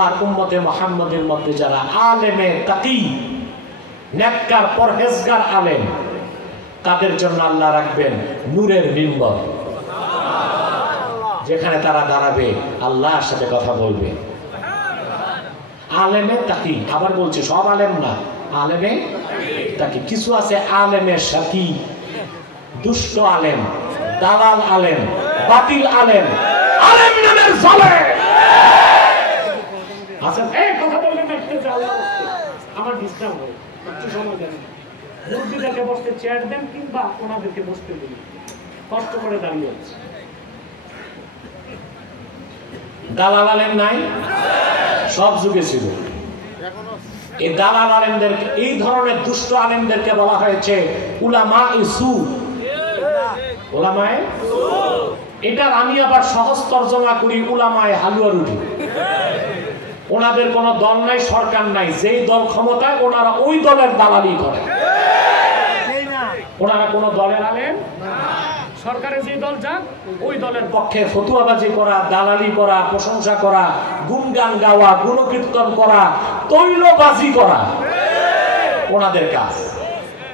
আর উম্মতে মুহাম্মাদের মধ্যে যারা আলেমে তাকি, নেককার পরহেজগার আলেম, তাদের জন্য আল্লাহ রাখবেন নূরের মিম্বর, যেখানে তারা দাঁড়াবে আল্লাহর সাথে কথা বলবে। আলেমে তাকি, আবার বলছি সব আলেম না, আলেমে তাকি। কিছু আছে আলেমে সাকি, দুষ্ট আলেম, দালাল আলেম, বাতিল আলেম, আলেম নামের জলে আচ্ছা এই কথা বললেন না, আমার ডিস্টার্ব হয়, একটু সময় দেন। মুরব্বিদেরকে বসতে চেয়ার দেন কিংবা ওনাদেরকে বসতে দিন, কষ্ট করে দাঁড়িয়ে আছে। দালাল আলেম নাই, সব যুগে ছিল। এই দালাল আলেমদেরকে, এই ধরনের দুষ্ট আলেমদেরকে বলা হয়েছে উলামায়ে সু। উলামায়ে, এটার আমি আবার সহজ তরজমা করি উলামায়ে হালুয়া রুটি। ওনাদের কোনো দল নাই, সরকার নাই, যেই দল ক্ষমতায় ওনারা ওই দলের দালালি করে। ওনারা কোনো দলের আলেম, সরকারের যে দল যাক ওই দলের পক্ষে ফতুয়াবাজি করা, দালালি করা, প্রশংসা করা, গুণগান গাওয়া, গুণকীর্তন করা, তৈলবাজি করা ওনাদের কাজ।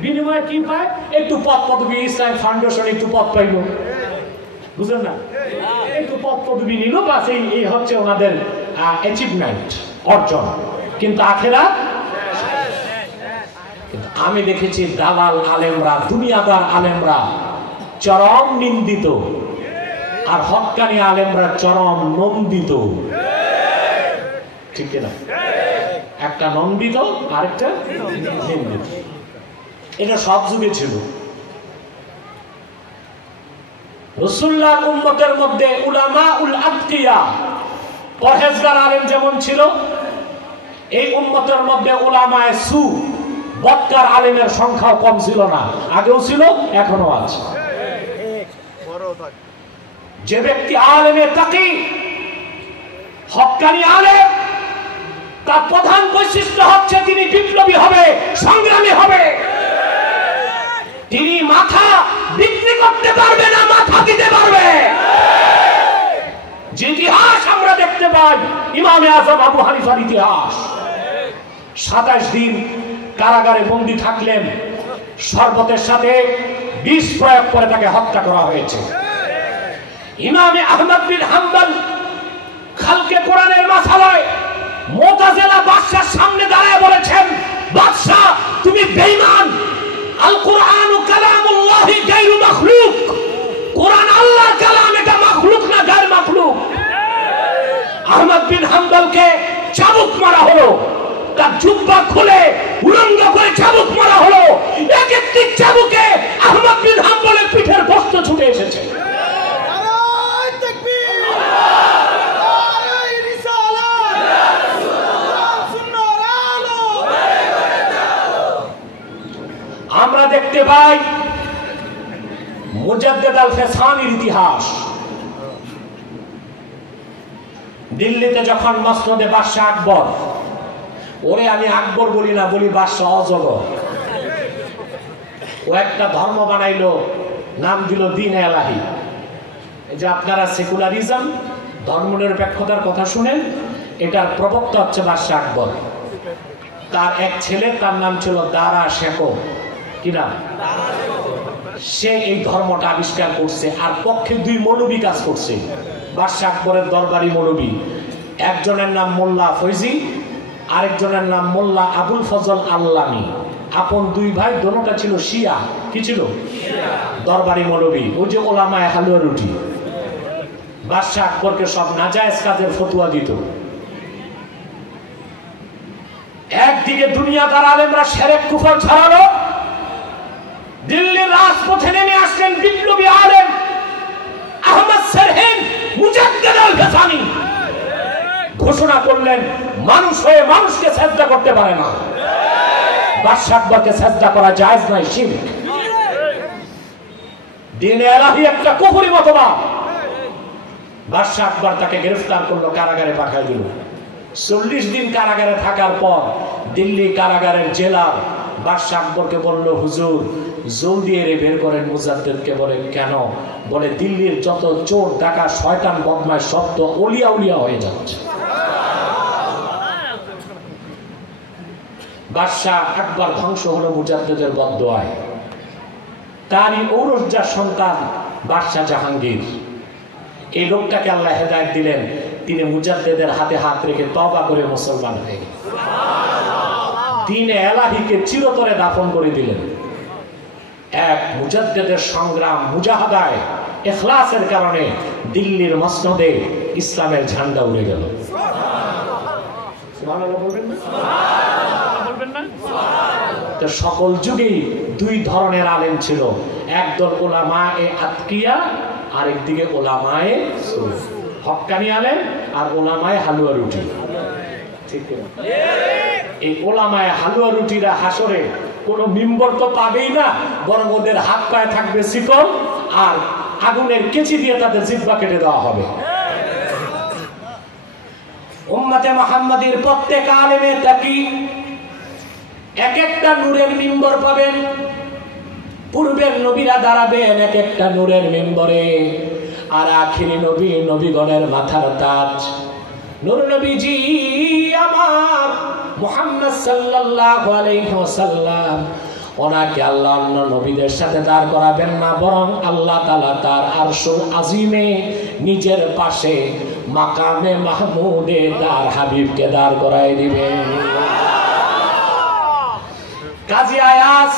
বিনিময়ে কি পায়? একটু পদ পদবি, ইসলাম ফাউন্ডেশন একটু পদ পাইল, বুঝলেন না, একটু পদ পদবি নিল, বাস এই হচ্ছে ওনাদের অ্যাচিভমেন্ট, অর্জন। কিন্তু আখেরাত, আমি দেখেছি দালাল আলেমরা, দুনিয়াদার আলেমরা চরম নিন্দিত, আর হক্কানি আলেমরা চরম নন্দিত। ঠিক না? একটা নন্দিত, আরেকটা নিন্দিত। এটা সব যুগে ছিল। রাসূলুল্লাহ উম্মতের মধ্যে উলামাউল আতকিয়া, পরহেজগার আলেম যেমন ছিল, এই উম্মতের মধ্যে উলামায়ে সু, বদকার আলেমের সংখ্যাও কম ছিল না। আগেও ছিল, এখনো আছে। যে ব্যক্তি আলেমে তাকি, হক্কানি আলেম, তার প্রধান বৈশিষ্ট্য হচ্ছে তিনি বিপ্লবী হবে, সংগ্রামী হবে। তিনি মাথা বিক্রি করতে পারবে না, মাথা দিতে পারবে। যে ইতিহাস আমরা দেখতে পাই, ইমামে আযম আবু হানিফার ইতিহাস, 27 দিন কারাগারে বন্দী থাকলেন, শরবতের সাথে বিষ প্রয়োগ করে তাকে হত্যা করা হয়েছে। ইমামে আহমদ বিন হাম্বল খালকে কোরআনের মাসালায় মুতাজিলা বাদশার সামনে দাঁড়িয়ে বলেছেন, বাদশা তুমি বেঈমান, আল কুরআনু কালামুল্লাহি গায়রু মাখলুক, কোরআন আল্লাহর কালাম, এটা মাখলুক না, গায়র মাখলুক। আহমদ বিন হাম্বলকে চাবুক মারা হলো, তার জুব্বা খুলে উলঙ্গ করে চাবুক মারা হলো। এক একটি চাবুকে আহমদ বিন হাম্বলের পিঠের বস্ত্র ছুটে এসেছে। আমরা দেখতে পাই মুজাদ্দিদ আল ফেসানির ইতিহাস। দিল্লিতে যখন মসনদে বাদশাহ আকবর, ওরে আমি আকবর বলি না, বলি বাদশাহ অজগর, ও একটা ধর্ম বানাইলো, নাম দিল দ্বীন এলাহি। এই যে আপনারা সেকুলারিজম, ধর্মনিরপেক্ষতার কথা শুনেন, এটার প্রবক্তা হচ্ছে বাদশাহ আকবর। তার এক ছেলে, তার নাম ছিল দারা শেখো, কি নাম? সে এই ধর্মটা আবিষ্কার করছে, আর পক্ষে 2 মৌলবী কাজ করছে, বাদশাহ আকবরের দরবারি মৌলবী। একজনের নাম মোল্লা ফৈজি, আরেকজনের নাম মোল্লা আবুল ফজল আল্লামি। আপন 2 ভাই, দোনোটা ছিল শিয়া। কি ছিল? দরবারি মৌলবী। ওই যে ওলামায়ে হালুয়া রুটি। বাদশাহ আকবরকে সব নাজায়েজ কাজের ফতোয়া দিত। একদিকে দুনিয়াদার আলেমরা শিরক কুফর ছড়ালো, দিল্লির রাজপথে নেমে আসলেন বিপ্লবী আলেম আহমদ সেরহিন মুজাদ্দিদ আল গাসানি ঘোষণা করলেন, মানুষ হয়ে মানুষকে সিজদা করতে পারে না। বাদশা আকবরকে সিজদা করা জায়েজ নয়, শিরক। দ্বীনে ইলাহি একটা কুফরি মতবাদ। বাদশা আকবর তাকে গ্রেফতার করলো, কারাগারে পাঠিয়ে দিল। 40 দিন কারাগারে থাকার পর দিল্লি কারাগারের জেলার বাদশা আকবরকে বলল, হুজুর জলদি এরে বের করেন মুজাদ্দিদকে। বলে কেন? বলে দিল্লির যত চোর ডাকা শয়তান বদমাশ সব তো ওলিয়া উলিয়া হয়ে যাচ্ছে। বাদশা আকবর ধ্বংস হলো মুজাদ্দিদের বদদোয়ায়। তারই ঔরসজার সন্তান বাদশা জাহাঙ্গীর, এই লোকটাকে আল্লাহ হেদায়েত দিলেন। তিনি মুজাদ্দিদের হাতে হাত রেখে তওবা করে মুসলমান হয়ে গেলেন। দ্বীনে ইলাহিকে চিরতরে দাফন করে দিলেন। এক মুজাদ্দিদের সংগ্রাম, মুজাহাদায়, ইখলাসের কারণে দিল্লির মসনদে ইসলামের ঝান্ডা উড়ে গেল। সুবহানাল্লাহ বলবেন না? বলবেন না? তো সকল যুগেই দুই ধরনের আলেম ছিল, একদল উলামায়ে আতকিয়া, আরেকদিকে উলামায়ে সুফ। হক্কানি আলেম আর উলামায়ে হালুয়া রুটি। ঠিক না? এই উলামায়ে হালুয়া রুটিরা হাসরে কোনো মিম্বর তো পাবেই না, বরং ওদের হাত পায়ে থাকবে শিকল, আর আগুনের কেচি দিয়ে তাদের জিহ্বা কেটে দেওয়া হবে। উম্মতে মুহাম্মাদীর প্রত্যেক আলেমে তাকি এক একটা নূরের মিম্বর পাবেন। পূর্বের নবীরা দাঁড়াবেন এক একটা নূরের মিম্বরে, আর আখিরি নবী, নবীগণের মাথার তাজ নূর নবীজি আমার মুহাম্মদ সাল্লাল্লাহু আলাইহি ওয়াসাল্লাম, ওনাকে আল্লাহ অন্য নবীদের সাথে দাঁড় করাবেন না, বরং আল্লাহ তাআলা তার আরশুল আজিমে নিজের পাশে মাকামে মাহমুদে তার হাবিবকে দাঁড় করায় দিবেন। কাজী আয়াস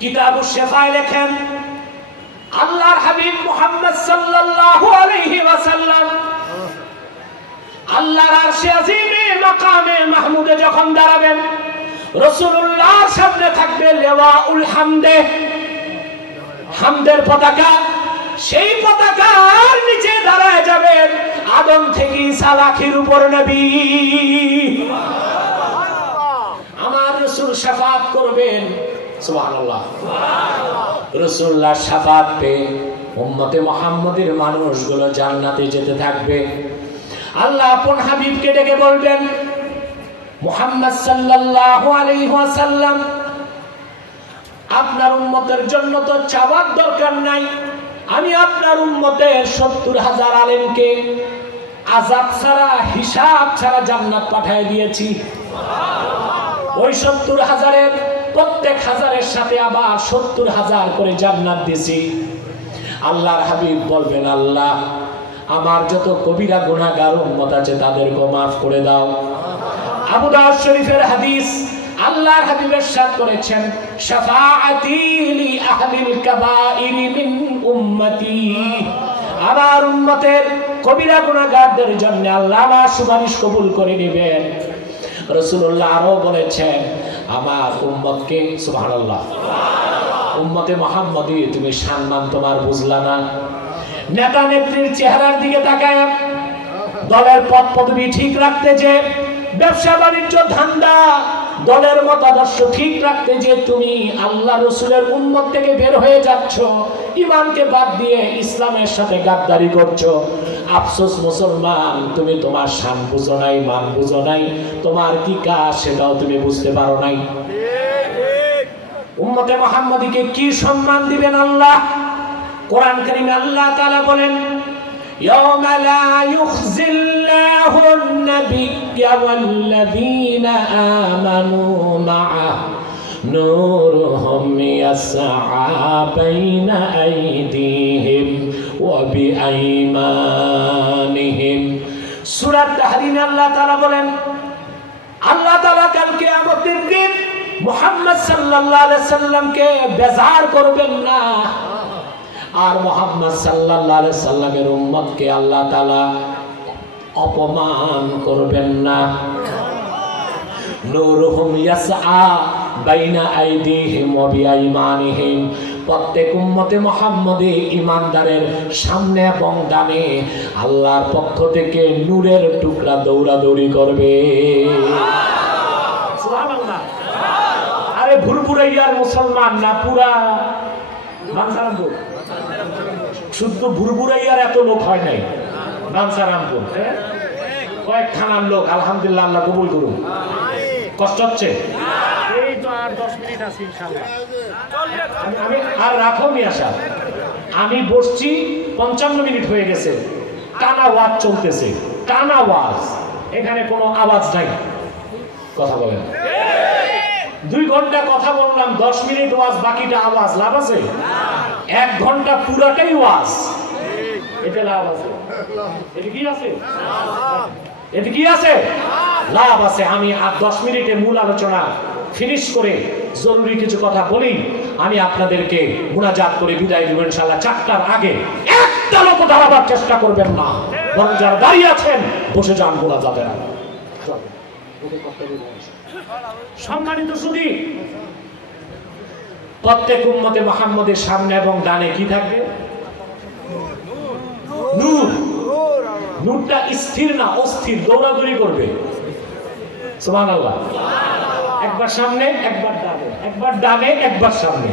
কিতাবুশ শিফায় লেখেন, আল্লাহর হাবিব মুহাম্মদ সাল্লাল্লাহু আলাইহি ওয়াসাল্লাম আল্লাহর আরশে আজিমে মাকামে মাহমুদে যখন দাঁড়াবেন, রাসূলুল্লাহর সামনে থাকবে লিওয়াউল হামদে, হামদের পতাকা। সেই পতাকার নিচে দাঁড়ায় যাবেন আদম থেকে ঈসা লাখের উপর নবী। আমার রাসূল শাফাত করবেন, সুবহানাল্লাহ। রাসূলুল্লাহ শাফাত পেয়ে উম্মতে মুহাম্মাদের মানুষগুলো জান্নাতে যেতে থাকবে। আল্লাহ আপন হাবিবকে ডেকে বলবেন, মুহাম্মদ সাল্লাল্লাহু আলাইহি ওয়াসাল্লাম, আপনার উম্মতের জন্য তো চাওয়ার দরকার নাই, আমি আপনার উম্মতের 70,000 আলেমকে আযাব ছাড়া, হিসাব ছাড়া জান্নাত পাঠিয়ে দিয়েছি। ওই 70,000-এর প্রত্যেক হাজারের সাথে আবার 70,000 করে জান্নাত দিয়েছি। আল্লাহর হাবিব বলবেন, আল্লাহ আমার যত কবিরা গুনাহগার উম্মত আছে তাদেরকে মাফ করে দাও। আবু দাউদ শরীফের হাদিস, আল্লাহর হাবিব ইরশাদ করেছেন, শাফাআতি লি আহলিল কাবাইর মিন উম্মতি, আমার উম্মতের কবিরা গুনাহগারদের জন্য আল্লাহ আমার সুপারিশ কবুল করে নেবেন। রাসূলুল্লাহ আরো বলেছেন, আমার উম্মতকে, সুবহানাল্লাহ, উম্মতে মুহাম্মাদী তুমি সম্মান তোমার বুঝলা না। নেতা নেত্রীর চেহারার দিকে তাকায়, দলের পদ পদবি ঠিক রাখতে যে, ব্যবসা বাণিজ্য ধান্দা, দলের মতাদর্শ ঠিক রাখতে যে তুমি আল্লাহ রসুলের উম্মত থেকে বের হয়ে যাচ্ছ, ইমানকে বাদ দিয়ে ইসলামের সাথে গাদ্দারি করছো। আফসোস মুসলমান, তুমি তোমার শান বুঝো নাই, মান বুঝো নাই, তোমার কি কাজ সেটাও তুমি বুঝতে পারো নাই। উম্মতে মুহাম্মাদীকে কি সম্মান দিবেন আল্লাহ? কোরআন কারীমে আল্লাহ তাআলা বলেন, ইয়াওমা লা ইউখজিল্লাহু আন-নাবিয়্যা ওয়াল্লাযীনা আমানু মা'আহু নূরুহুম ইয়াসআ বাইনা আইদিহিম ওয়া বিআইমানিহিম। সূরা তাহরিমে আল্লাহ তাআলা বলেন, আল্লাহ তাআলা কাল কিয়ামতের দিন মুহাম্মদ সাল্লাল্লাহু আলাইহি সাল্লামকে বেজার করবেন না, আর মুহাম্মদ সাল্লাল্লাহু আলাইহি সাল্লামের উম্মতকে আল্লাহ তাআলা অপমান করবেন না। নূরুহুম ইয়াসআ বাইনা আইদিহিম ওয়া বিআইমানিহিম, প্রত্যেক উম্মতে মুহাম্মদী ঈমানদারের সামনে এবং ডানে আল্লাহর পক্ষ থেকে নূরের টুকরা দৌড়াদৌড়ি করবে। সুবহানাল্লাহ। আরে ভুরভুরাইয়ার মুসলমান না পুরা বাঞ্ছারামপুর? শুধু ভুরভুরাইয়ার এত লোক হয় নাই বাঞ্ছারামপুর, কয়েক থানার লোক। আলহামদুলিল্লাহ, আল্লাহ কবুল করুন। কষ্ট হচ্ছে? এই তো আর 10 মিনিট আছে ইনশাআল্লাহ। আমি আর রাখো মিয়া সাহেব, আমি বসছি 55 মিনিট হয়ে গেছে, টানা ওয়াজ চলতেছে, টানা ওয়াজ, এখানে কোনো আওয়াজ নাই। কথা বলেন। 2 ঘন্টা কথা বললাম, 10 মিনিট ওয়াজ, বাকিটা আওয়াজ, লাভ আছে? 1 ঘন্টা পুরাটাই ওয়াজ, এটা লাভ আছে? এটা কি আছে? এতে কি আছে? লাভ আছে। আমি আর 10 মিনিটে মূল আলোচনা ফিনিশ করে জরুরি কিছু কথা বলি, আমি আপনাদেরকে মুনাজাত করে বিদায় দেব ইনশাআল্লাহ। 4টার আগে একটা লোক দাঁড়াবার চেষ্টা করবেন না, বরং যারা দাঁড়িয়ে আছেন বসে যান মুনাজাতের আগে। সম্মানিত সুধী, প্রত্যেক উম্মতে মুহাম্মদের সামনে এবং ডানে কি থাকবে? নূর। নূরটা স্থির না, অস্থির, দৌড়াদৌড়ি করবে। সুবহানাল্লাহ। একবার সামনে, একবার ডানে, একবার ডানে, একবার সামনে।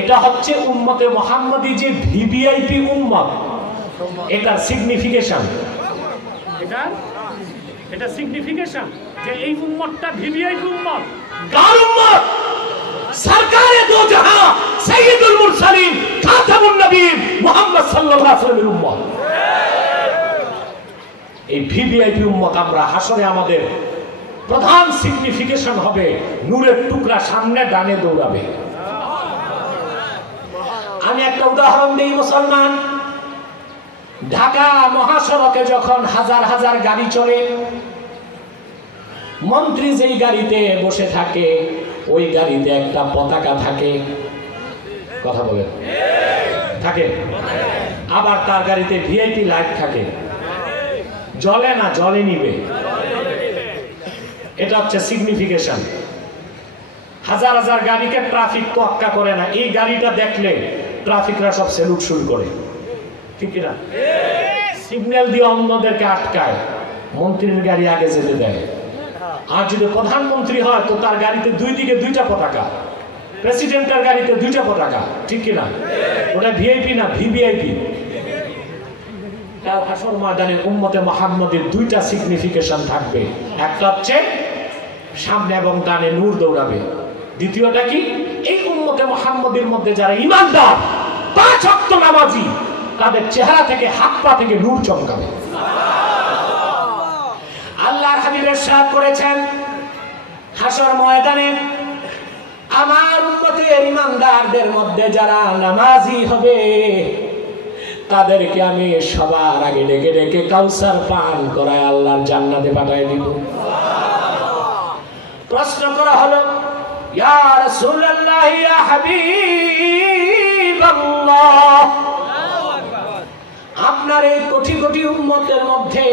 এটা হচ্ছে উম্মতে মুহাম্মদী যে ভিভিআইপি উম্মত, এটা সিগনিফিকেশন। এটা সিগনিফিকেশন যে এই উম্মতটা ভিভিআইপি উম্মত। কার উম্মত? সরকারে দো জাহাঁ সাইয়্যিদুল মুরসালিন খাতামুন নবীয়্যিন মুহাম্মদ সাল্লাল্লাহু আলাইহি ওয়াসাল্লামের উম্মত। এই ভিভিআইপি উম্মত আমরা হাসরে আমাদের প্রধান সিগনিফিকেশন হবে নূরের টুকরা সামনে ডানে দৌড়াবে। আমি একটা উদাহরণ দিই মুসলমান। ঢাকা মহাসড়কে যখন হাজার হাজার গাড়ি চলে, মন্ত্রী যেই গাড়িতে বসে থাকে ওই গাড়িতে একটা পতাকা থাকে। কথা বলেন, থাকে? আবার তার গাড়িতে ভিআইপি লাইট থাকে, জ্বলে না, জ্বলে নিবে। এটা হচ্ছে সিগনিফিকেশন। হাজার হাজার গাড়িকে ট্রাফিক তোয়াক্কা করে না, এই গাড়িটা দেখলে ট্রাফিকরা সব সেলুট শুরু করে, ঠিক না? সিগন্যাল দিয়ে অন্যদেরকে আটকায়, মন্ত্রীর গাড়ি আগে যেতে দেয়। আর যদি প্রধানমন্ত্রী হয় তো তার গাড়িতে 2 দিকে 2টা পতাকা, প্রেসিডেন্টের গাড়িতে 2টা পতাকা, ঠিক কিনা? ওটা ভিআইপি না, ভিভিআইপি। কাল হাসর ময়দানে উম্মতে মুহাম্মদের 2টা সিগনিফিকেশন থাকবে। একটা হচ্ছে সামনে এবং ডানে নূর দৌড়াবে। দ্বিতীয়টা কি? এই উম্মতে মুহাম্মদের মধ্যে যারা ঈমানদার, 5 ওয়াক্ত নামাজি, তাদের চেহারা থেকে হাত পা থেকে নূর চমকাবে। আল্লাহর হাবিব ইরশাদ করেছেন, হাসর ময়দানে আমার উম্মতের ঈমানদারদের মধ্যে যারা নামাজি হবে তাদেরকে আমি সবার আগে ডেকে ডেকে কাউসার পান করায় আল্লাহর জান্নাতে পাঠিয়ে দিব। প্রশ্ন করা হলো, ইয়া রাসূলুল্লাহ, ইয়া হাবিবাল্লাহ, আপনার এই কোটি কোটি উম্মতের মধ্যে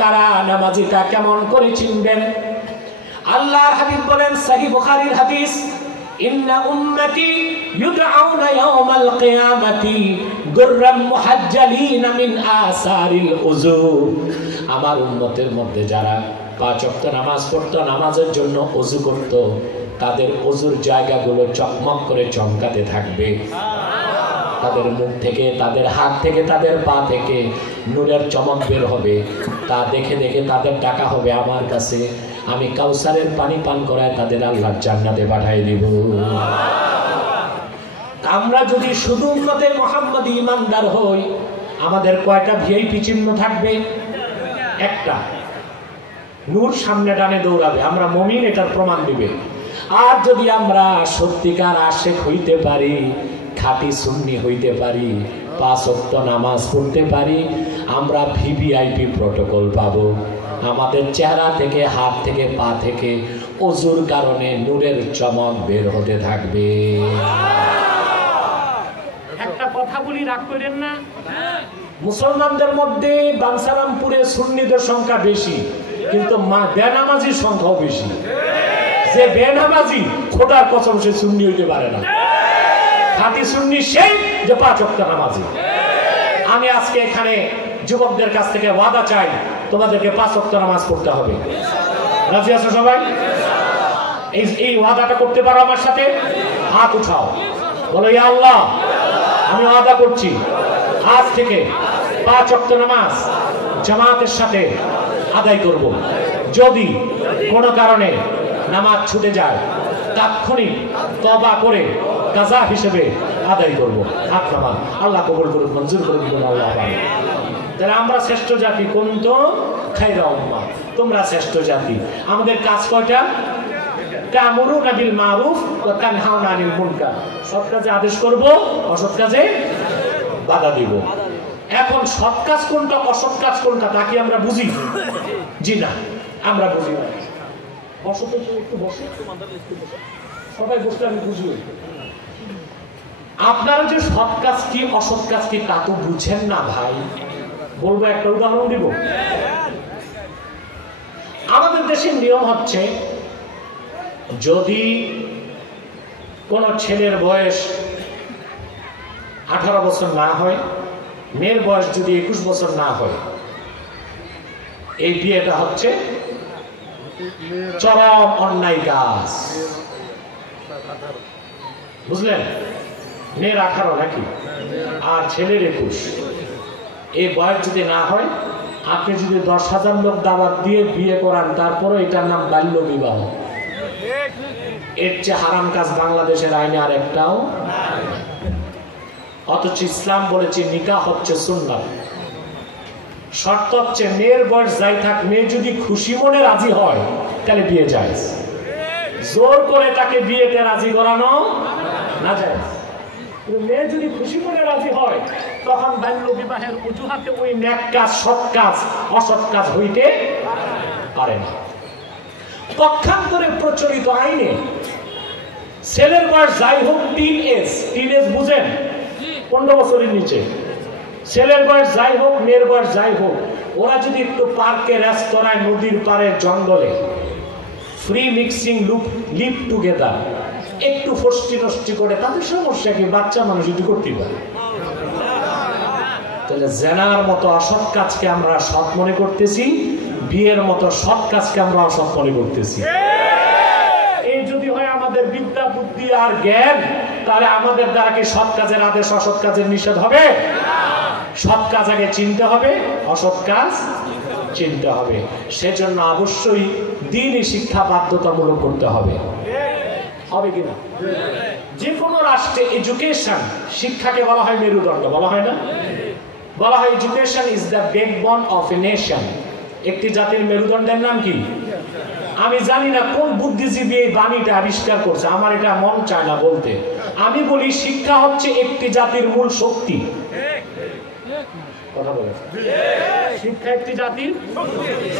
কারা নামাজি তা কেমন করে চিনবেন? আল্লাহর হাবিব বলেন, সহিহ বুখারীর হাদিস, ইন্না উম্মতি ইউদআউনা ইয়াওমাল কিয়ামাতি গুররাম মুহাজ্জালিনা মিন আসারিল উযু। আমার উম্মতের মধ্যে যারা 5 ওয়াক্ত নামাজ পড়তো, নামাজের জন্য ওযু করত, তাদের ওযুর জায়গাগুলো চকমক করে চমকাতে থাকবে। তাদের মুখ থেকে, তাদের হাত থেকে, তাদের পা থেকে নূরের চমক বের হবে। তা দেখে দেখে তাদের ডাকা হবে আমার কাছে, আমি কাউসারের পানি পান করায় তাদের আল্লাহর জান্নাতে পাঠিয়ে দিব। আমরা যদি শুধু উম্মতে মুহাম্মদী ঈমানদার হই, আমাদের কয়টা ভিআইপি চিহ্ন থাকবে? একটা, নূর সামনে ডানে দৌড়াবে, আমরা মুমিন, এটার প্রমাণ দিবে। আর যদি আমরা সত্যিকার আশিক হইতে পারি, খাঁটি সুন্নি হইতে পারি, 5 ওয়াক্ত নামাজ পড়তে পারি, আমরা ভিভিআইপি প্রটোকল পাবো। আমাদের চেহারা থেকে, হাত থেকে, পা থেকে ওযুর কারণে নূরের চমক বের হতে থাকবে। একটা কথা বলি, রাগ করেন না। মুসলমানদের মধ্যে বাঞ্ছারামপুরে সুন্নিদের সংখ্যা বেশি, কিন্তু বেনামাজির সংখ্যাও বেশি। যে বেনামাজি, খোদার কসম সে সুন্নি হইতে পারে না। খাঁটি সুন্নি সেই যে 5 ওয়াক্ত নামাজি। আমি আজকে এখানে যুবকদের কাছ থেকে ওয়াদা চাই, তোমাদেরকে 5 ওয়াক্ত নামাজ পড়তে হবে। রাজি আছো সবাই? এই ওয়াদাটা করতে পারো আমার সাথে? হাত উঠাও, বলো ইয়া আল্লাহ আমি ওয়াদা করছি আজ থেকে 5 ওয়াক্ত নামাজ জামাতের সাথে আদায় করব। যদি কোনো কারণে নামাজ ছুটে যায় তাৎক্ষণিক তওবা করে কাজা হিসেবে আদায় করব। হাত নামান, আল্লাহ কবুল করুন, মঞ্জুর করুন, আল্লাহ। তাহলে আমরা শ্রেষ্ঠ জাতি, কুনতুম খায়রা উম্মাহ, তোমরা শ্রেষ্ঠ জাতি। আমাদের কাজ কয়টা? তা'মুরুনা বিল মারুফ ওয়া তানহাউনা আনিল মুনকার, সৎ কাজে আদেশ করব, অসৎ কাজে বাধা দিব। এখন সৎ কাজ কোনটা, অসৎ কাজ কোনটা তা কি আমরা বুঝি? জি না, আমরা বুঝি না। বসো তো, একটু বসো, সবাই বসলে আমি বুঝি। আপনারা যে সৎ কাজ কি অসৎ কাজ কি তা তো বুঝেন না ভাই। বলবো, একটা উদাহরণ দিব। আমাদের দেশের নিয়ম হচ্ছে, যদি কোন ছেলের বয়স 18 বছর না হয়, মেয়ের বয়স যদি 21 বছর না হয়, এই বিয়েটা হচ্ছে চরম অন্যায় কাজ। বুঝলেন? মেয়ের 18 নাকি, আর ছেলের 21। এই বয়স যদি না হয়, আপনি যদি 10,000 লোক দাওয়াত দিয়ে বিয়ে করান, তারপরে এটার নাম বাল্য বিবাহ। এর চেয়ে হারাম কাজ বাংলাদেশের আইনে আর একটাও। অথচ ইসলাম বলেছে নিকাহ হচ্ছে সুন্নাত। শর্ত হচ্ছে মেয়ের বয়স যাই থাক, মেয়ে যদি খুশি মনে রাজি হয় তাহলে বিয়ে যায়। জোর করে তাকে বিয়েতে রাজি করানো না যায়। মেয়ে যদি খুশি মনে রাজি হয়, তখন বাল্য বিবাহের অজুহাতে ওই নেক কাজ, সৎ কাজ, অসৎ কাজ হইতে পারে না। পক্ষান্তরে প্রচলিত আইনে ছেলের বয়স যাই হোক, টিন এজ বুঝেন, 15 বছরের নিচে, ছেলের বয়স যাই হোক, মেয়ের বয়স যাই হোক, ওরা যদি একটু পার্কে, রেস্তোরাঁয়, নদীর পাড়ে, জঙ্গলে ফ্রি মিক্সিং লিভ টুগেদার একটু ফষ্টি নষ্টি করে, তাদের সমস্যা কি? বাচ্চা মানুষ যদি করতে পারে। তাহলে জেনার মতো অসৎ কাজকে আমরা সৎ মনে করতেছি, বিয়ের মতো সৎ কাজকে আমরা অসৎ মনে করতেছি। এই যদি হয় আমাদের বিদ্যা, বুদ্ধি আর জ্ঞান, তাহলে আমাদের দ্বারা কি সৎ কাজের আদেশ, অসৎ কাজের নিষেধ হবে? সৎ কাজ আগে চিনতে হবে, অসৎ কাজ চিনতে হবে। সেজন্য অবশ্যই দ্বীনি শিক্ষা বাধ্যতামূলক করতে হবে। হবে কিনা? যে কোনো রাষ্ট্রে এডুকেশন, শিক্ষাকে বলা হয় মেরুদণ্ড, বলা হয় না? বলা হয় education is the backbone of a nation. একটি জাতির মেরুদণ্ডের নাম কি? আমি জানি না কোন বুদ্ধিজীবী এই বাণীটা আবিষ্কার করছে, আমার এটা মন চায় না বলতে। আমি বলি শিক্ষা হচ্ছে একটি জাতির মূল শক্তি। কথা বলে, শিক্ষা একটি জাতির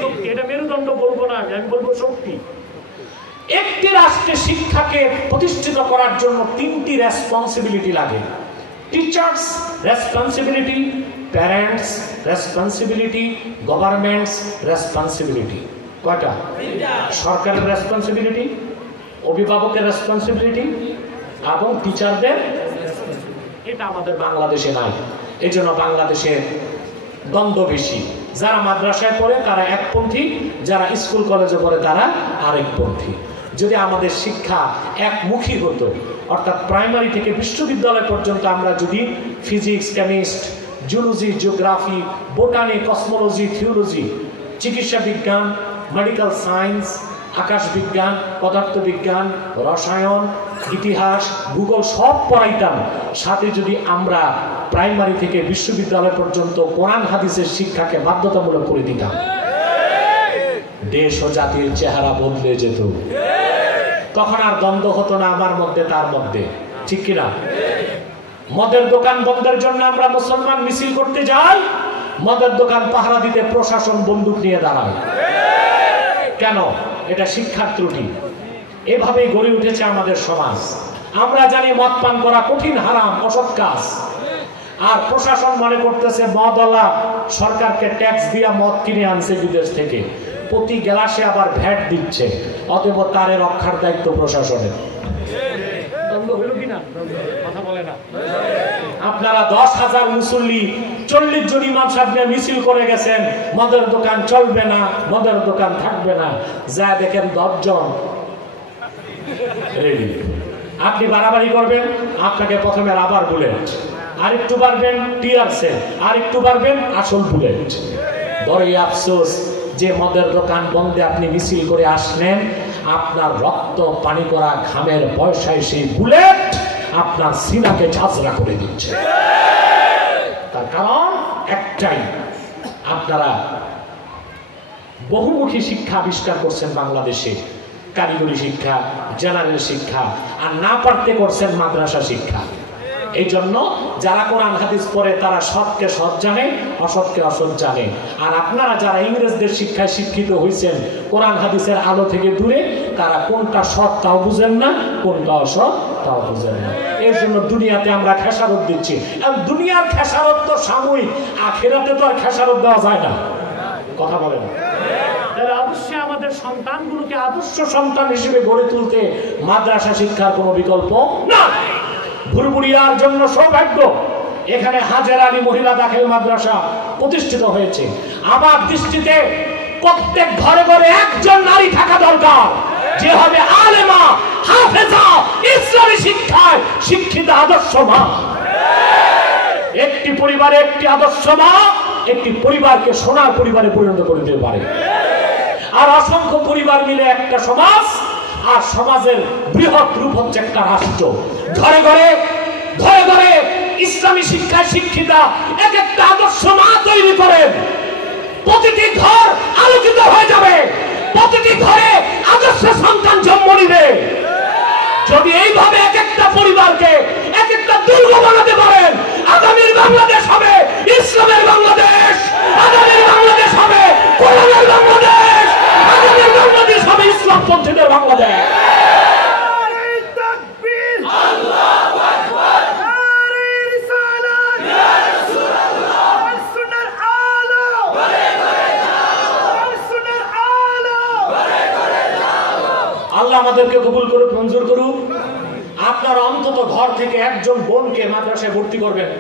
শক্তি, এটা মেরুদণ্ড বলবো না, আমি বলবো শক্তি। একটি রাষ্ট্রে শিক্ষাকে প্রতিষ্ঠিত করার জন্য 3টি রেসপন্সিবিলিটি লাগে। Teachers responsibility, parents responsibility, governments responsibility. কয়টা? সরকারের রেসপন্সিবিলিটি, অভিভাবকের রেসপন্সিবিলিটি এবং টিচারদের। এটা আমাদের বাংলাদেশে নাই। এই জন্য বাংলাদেশে দ্বন্দ্ব বেশি। যারা মাদ্রাসায় পড়ে তারা একপন্থী, যারা স্কুল কলেজে পড়ে তারা আরেকপন্থী। যদি আমাদের শিক্ষা একমুখী হতো, অর্থাৎ প্রাইমারি থেকে বিশ্ববিদ্যালয় পর্যন্ত আমরা যদি physics, chemist, zoology, geography, botany, cosmology, theology, চিকিৎসা বিজ্ঞান, মেডিকেল সায়েন্স, আকাশ বিজ্ঞান, পদার্থ বিজ্ঞান, রসায়ন, ইতিহাস, ভূগোল সব পড়াইতাম, সাথে যদি আমরা প্রাইমারি থেকে বিশ্ববিদ্যালয় পর্যন্ত কোরআন হাদিসের শিক্ষাকে বাধ্যতামূলক করে দিতাম, দেশ ও জাতির চেহারা বদলে যেত। তখন আর দ্বন্দ্ব হতো না আমার মধ্যে তার মধ্যে, ঠিক কিনা? মদের দোকান বন্ধের জন্য আমরা মুসলমান মিছিল করতে যাই, মদের দোকান পাহারা দিতে প্রশাসন বন্দুক নিয়ে দাঁড়ায়। কেন? এটা শিক্ষার ত্রুটি। এভাবেই গড়ে উঠেছে আমাদের সমাজ। আমরা জানি মদ পান করা কঠিন হারাম, অসৎ কাজ, আর প্রশাসন মনে করতেছে মদওয়ালা সরকারকে ট্যাক্স দিয়া মদ কিনে আনছে বিদেশ থেকে, প্রতি গ্লাসে আবার ভ্যাট দিচ্ছে, অতএব তারে রক্ষার দায়িত্ব প্রশাসনের। দ্বন্দ্ব হলো কিনা? কথা বলে না। আপনারা 10,000 মুসল্লি 40 জন ইমাম সাহেব নিয়ে মিছিল করে গেছেন, মদের দোকান চলবে না, মদের দোকান থাকবে না। যা দেখেন 10 জন রেডি। আপনি বাড়াবাড়ি করবেন, আপনাকে প্রথমে রাবার বুলেট, আরেকটু বাড়বেন টিয়ার সেল, আরেকটু বাড়বেন আসল বুলেট। বড়ই আফসোস যে মদের দোকান বন্ধে আপনি মিছিল করে আসলেন, আপনার রক্ত পানি করা ঘামের পয়সায় সেই বুলেট আপনার সিনাকে ঝাঁঝরা করে দিচ্ছে। তার কারণ একটাই, আপনারা বহুমুখী শিক্ষা আবিষ্কার করছেন বাংলাদেশে, কারিগরি শিক্ষা, জেনারেল শিক্ষা, আর না পারতে করছেন মাদ্রাসা শিক্ষা। এই জন্য যারা কোরআন হাদিস পড়ে তারা সৎকে সৎ জানে, অসৎকে অসৎ জানে। আর আপনারা যারা ইংরেজদের শিক্ষায় শিক্ষিত হয়েছেন, কোরআন হাদিসের আলো থেকে দূরে, তারা কোনটা সৎ তাও বুঝেন না, কোনটা অসৎ তাও বুঝেন না। এর জন্য দুনিয়াতে আমরা খেসারত দিচ্ছি। আর দুনিয়ার খেসারত তো সাময়িক, আখিরাতে তো আর খেসারত দেওয়া যায় না। কথা বলেন। অবশ্যই আমাদের সন্তানগুলোকে আদর্শ সন্তান হিসেবে গড়ে তুলতে মাদ্রাসা শিক্ষার কোনো বিকল্প না। ভুরভুরিয়ার জন্য সৌভাগ্য, এখানে হাজার আলী মহিলা দাখিল মাদ্রাসা প্রতিষ্ঠিত হয়েছে। আমার দৃষ্টিতে প্রত্যেক ঘরে ঘরে একজন নারী থাকা দরকার, যে হবে আলেমা, হাফেজা, ইসলামী শিক্ষায় শিক্ষিত আদর্শ মা। একটি পরিবারে একটি আদর্শ মা একটি পরিবারকে সোনার পরিবারে পরিণত করে দিতে পারে। আর অসংখ্য পরিবার মিলে একটা সমাজ, আর সমাজের বৃহৎ রূপ হচ্ছে একটা রাষ্ট্র। ঘরে ঘরে ঘরে ঘরে ইসলামী শিক্ষায় শিক্ষিতা এক একটা আদর্শ মা তৈরি করেন, প্রতিটি ঘর আলোকিত হয়ে যাবে, প্রতিটি ঘরে আদর্শ সন্তান জন্ম নিবে। যদি এইভাবে এক একটা পরিবারকে এক একটা দুর্গ বানাতে পারেন, আগামীর বাংলাদেশ হবে ইসলামের বাংলাদেশ, আগামীর বাংলাদেশ হবে কোরআনের বাংলাদেশ, আগামীর বাংলাদেশ হবে ইসলামপন্থীদের বাংলাদেশ। আল্লাহ আমাদেরকে কবুল করুক, মঞ্জুর করুক। আপনার অন্তত ঘর থেকে একজন বোনকে মাদ্রাসায় ভর্তি করবেন,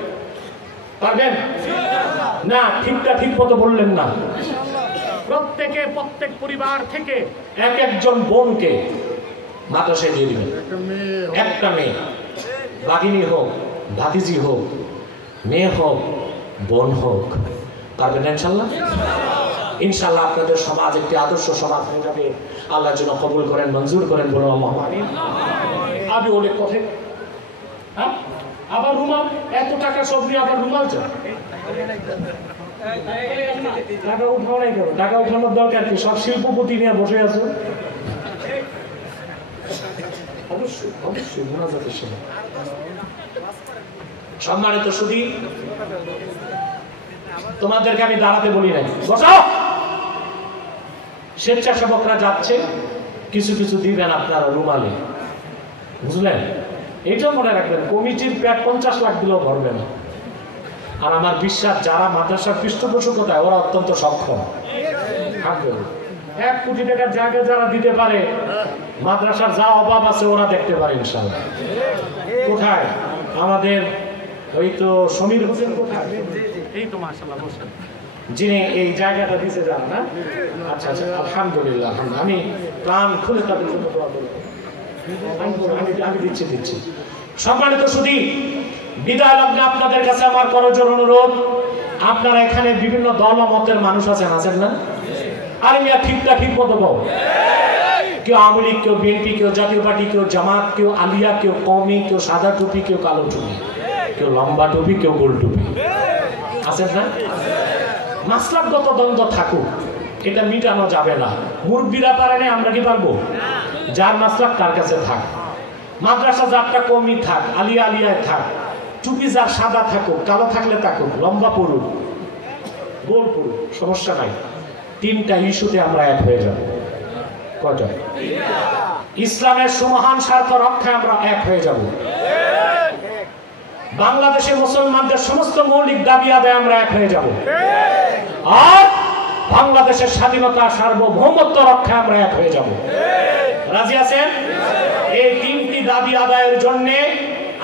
পারবেন না? ঠিকটা ঠিক মতো বললেন না। প্রত্যেক পরিবার থেকে এক একজন বোনকে মাদ্রাসায় দিয়ে দিবেন। একটা মেয়ে, বাগিনী হোক, ভাতিজি হোক, মেয়ে হোক, বোন হোক, পারবেন ইনশাল্লাহ? ইনশাল্লাহ আপনাদের সমাজ একটি আদর্শ সমাজ হয়ে যাবে। আল্লাহ যেন কবুল করেন, মঞ্জুর করেন, বলুন আল্লাহুম্মা আমিন। আমি অনেক কথা, হ্যাঁ, আবার রুমাল, এত টাকা সব নিয়ে আবার রুমাল চাই, টাকা উঠাও নাই কেন? টাকা উঠানোর দরকার কি? সব শিল্পপতি নিয়ে বসে আছো। অবশ্যই অবশ্যই মোনাজাতের সময়। সম্মানিত সুধী, তোমাদেরকে আমি দাঁড়াতে বলি নাই, বসাও। স্বেচ্ছাসেবকরা যাচ্ছে, কিছু কিছু দিবেন আপনারা রুমালে, বুঝলেন? এইটাও মনে রাখবেন, কমিটির পেট 50 লাখ দিলেও ভরবে না। আর আমার বিশ্বাস যারা মাদ্রাসার পৃষ্ঠপোষকতায় ওরা অত্যন্ত সক্ষম। 1 কোটি টাকার জায়গা যারা দিতে পারে, মাদ্রাসার যা অভাব আছে ওরা দেখতে পারে ইনশাআল্লাহ। কোথায় আমাদের ওই তো সমীর হোসেন, কোথায়? এই তো মাশাআল্লাহ বসেন, যিনি এই জায়গাটা দিতে যান না? আচ্ছা আচ্ছা, আলহামদুলিল্লাহ। আমি প্রাণ খুলে তাদের জন্য দোয়া করি। আমি দিচ্ছি। সম্মানিত সুধী, বিদায় লগ্নে আপনাদের কাছে আমার করজোর অনুরোধ, আপনারা এখানে বিভিন্ন দল ও মতের মানুষ আছেন না? আর মিয়া ঠিকটা ঠিক মতো বল। কেউ আওয়ামী লীগ, কেউ বিএনপি, কেউ জাতীয় পার্টি, কেউ জামাত, কেউ আলিয়া, কেউ কওমি, কেউ সাদা টুপি, কেউ কালো টুপি, কেউ লম্বা টুপি, কেউ গোল টুপি, আছেন না? মাসলাকগত দ্বন্দ্ব থাকুক, এটা মিটানো যাবে না। মুরব্বীরা পারে না, আমরা কি পারবো? যার মাসলাক তার কাছে থাক। মাদ্রাসা যারটা কমই থাক, আলিয়া আলিয়ায় থাক, টুপি যার সাদা থাকুক, কালো থাকলে থাকুক, লম্বা পড়ুক, গোল পড়ুক, সমস্যা নাই। 3টা ইস্যুতে আমরা এক হয়ে যাব। কয়টা? ইসলামের সুমহান স্বার্থ রক্ষায় আমরা এক হয়ে যাব। বাংলাদেশে মুসলমানদের সমস্ত মৌলিক দাবি আদায় আমরা এক হয়ে যাব। আর বাংলাদেশের স্বাধীনতা, সার্বভৌমত্ব রক্ষায় আমরা এক হয়ে যাব। রাজি আছেন? এই 3টি দাবি আদায়ের জন্য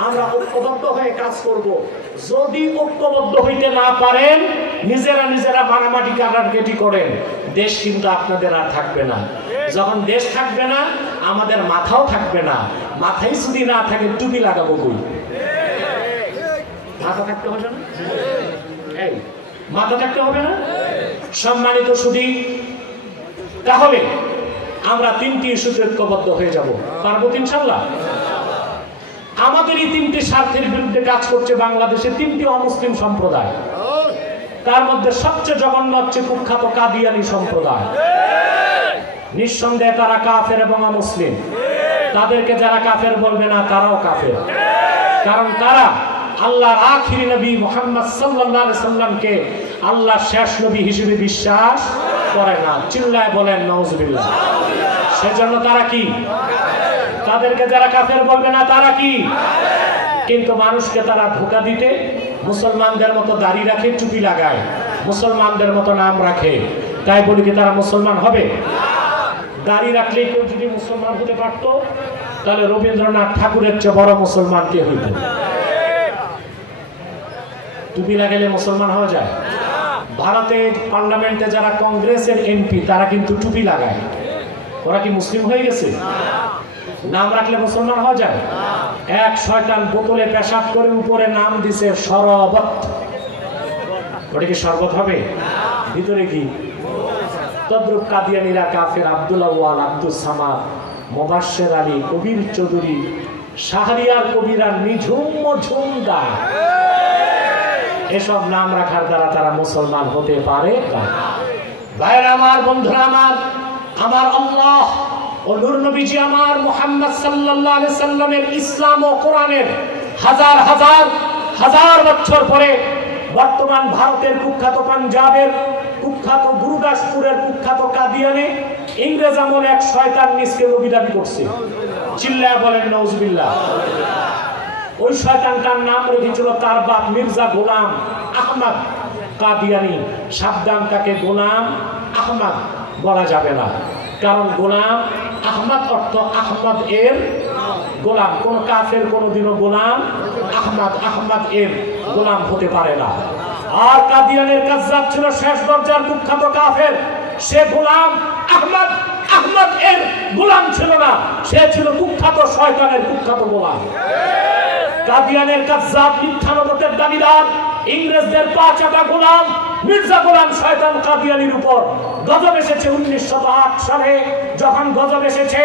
আমরা ঐক্যবদ্ধ হয়ে কাজ করব। যদি ঐক্যবদ্ধ হইতে না পারেন, নিজেরা মারামারি কাটাকাটি করেন, দেশ কিন্তু আপনাদের আর থাকবে না। যখন দেশ থাকবে না, আমাদের মাথাও থাকবে না। মাথায় যদি না থাকে, টুপি লাগাবো কই? মাথা থাকতে হবে না? এই মাথা থাকতে হবে না? সম্মানিত সুধী, তাহলে আমরা 3টি ইস্যুতে ঐক্যবদ্ধ হয়ে যাব। পারবো ইনশাআল্লাহ? আমাদের এই 3টি স্বার্থের বিরুদ্ধে কাজ করছে বাংলাদেশে 3টি অমুসলিম সম্প্রদায়। তার মধ্যে সবচেয়ে জঘন্য হচ্ছে কুখ্যাত কাদিয়ানী সম্প্রদায়। নিঃসন্দেহে তারা কাফের এবং অমুসলিম। তাদেরকে যারা কাফের বলবে না, তারাও কাফের। কারণ তারা আল্লাহর আখিরি নবী মুহাম্মদ সাল্লাল্লাহু আলাইহি সাল্লামকে আল্লাহর শেষ নবী হিসেবে বিশ্বাস করে না। চিল্লায় বলেন নাউজুবিল্লাহ। সেজন্য তারা কি? তাদেরকে যারা কাফের বলবে না, তারা কি? কিন্তু মানুষকে তারা ধোঁকা দিতে মুসলমানদের মতো দাড়ি রাখে, টুপি লাগায়, মুসলমানদের মতো নাম রাখে। তাই বলি কি তারা মুসলমান হবে? দাড়ি রাখলেই কেউ যদি মুসলমান হতে পারত, তাহলে রবীন্দ্রনাথ ঠাকুরের চেয়ে বড় মুসলমান কে হইত? টুপি লাগালে মুসলমান হওয়া যায়? ভারতের পার্লামেন্টে যারা কংগ্রেসের এমপি, তারা কিন্তু টুপি লাগায়। ওরা কি মুসলিম হয়ে গেছে? নাম রাখলে মুসলমান হওয়া যায়? এক শয়তান বোতলে পেশাব করে উপরে নাম দিছে শরবত। ওটা কি শরবত হবে? ভিতরে কি? তদ্রুপ কাদিয়ানীরা কাফের। আব্দুল্লাহ ওয়াল, আব্দুল সামাদ, মোবাশ্বের আলী, কবির চৌধুরী, শাহরিয়ার কবিরা, নিঝুম ঝুমদা, এসব নাম রাখার দ্বারা তারা মুসলমান হতে পারে না। ভাইরা আমার, বন্ধুরা আমার, আমার আল্লাহ ও নূর নবীজি আমার মুহাম্মদ সাল্লাল্লাহু আলাইহি সাল্লামের ইসলাম ও কোরআনের হাজার হাজার হাজার বছর পরে বর্তমান ভারতের কুখ্যাত, পাঞ্জাবের কুখ্যাত, গুরুদাসপুরের কুখ্যাত কাদিয়ানে ইংরেজ আমলে এক শয়তান নিজকে নবী দাবি করছে। চিল্লায়া বলেন নাউজুবিল্লাহ। ওই শয়তানটার নাম রেখেছিল তার বাপ মির্জা গোলাম আহমদ কাদিয়ানী। সাবধান, তাকে গোলাম আহমদ বলা যাবে না, কারণ গোলাম আহমদ অর্থ আহমদ এর গোলাম। কোন কাফের কোনদিনও গোলাম আহমদ এর গোলাম হতে পারে না। আর কাদিয়ানের কাজ্জাব ছিল শেষ দরজার কুখ্যাত কাফের। সে গোলাম আহমদ এর গোলাম ছিল না, সে ছিল কুখ্যাত শয়তানের কুখ্যাত গোলাম। কাদিয়ানের কাজ্জাব, মিথ্যানবতের দাবিদার, ইংরেজদের পা চাটা গোলাম মির্জা গোলাম শয়তান কাদিয়ানির উপর গজব এসেছে 1908 সালে। যখন গজব এসেছে,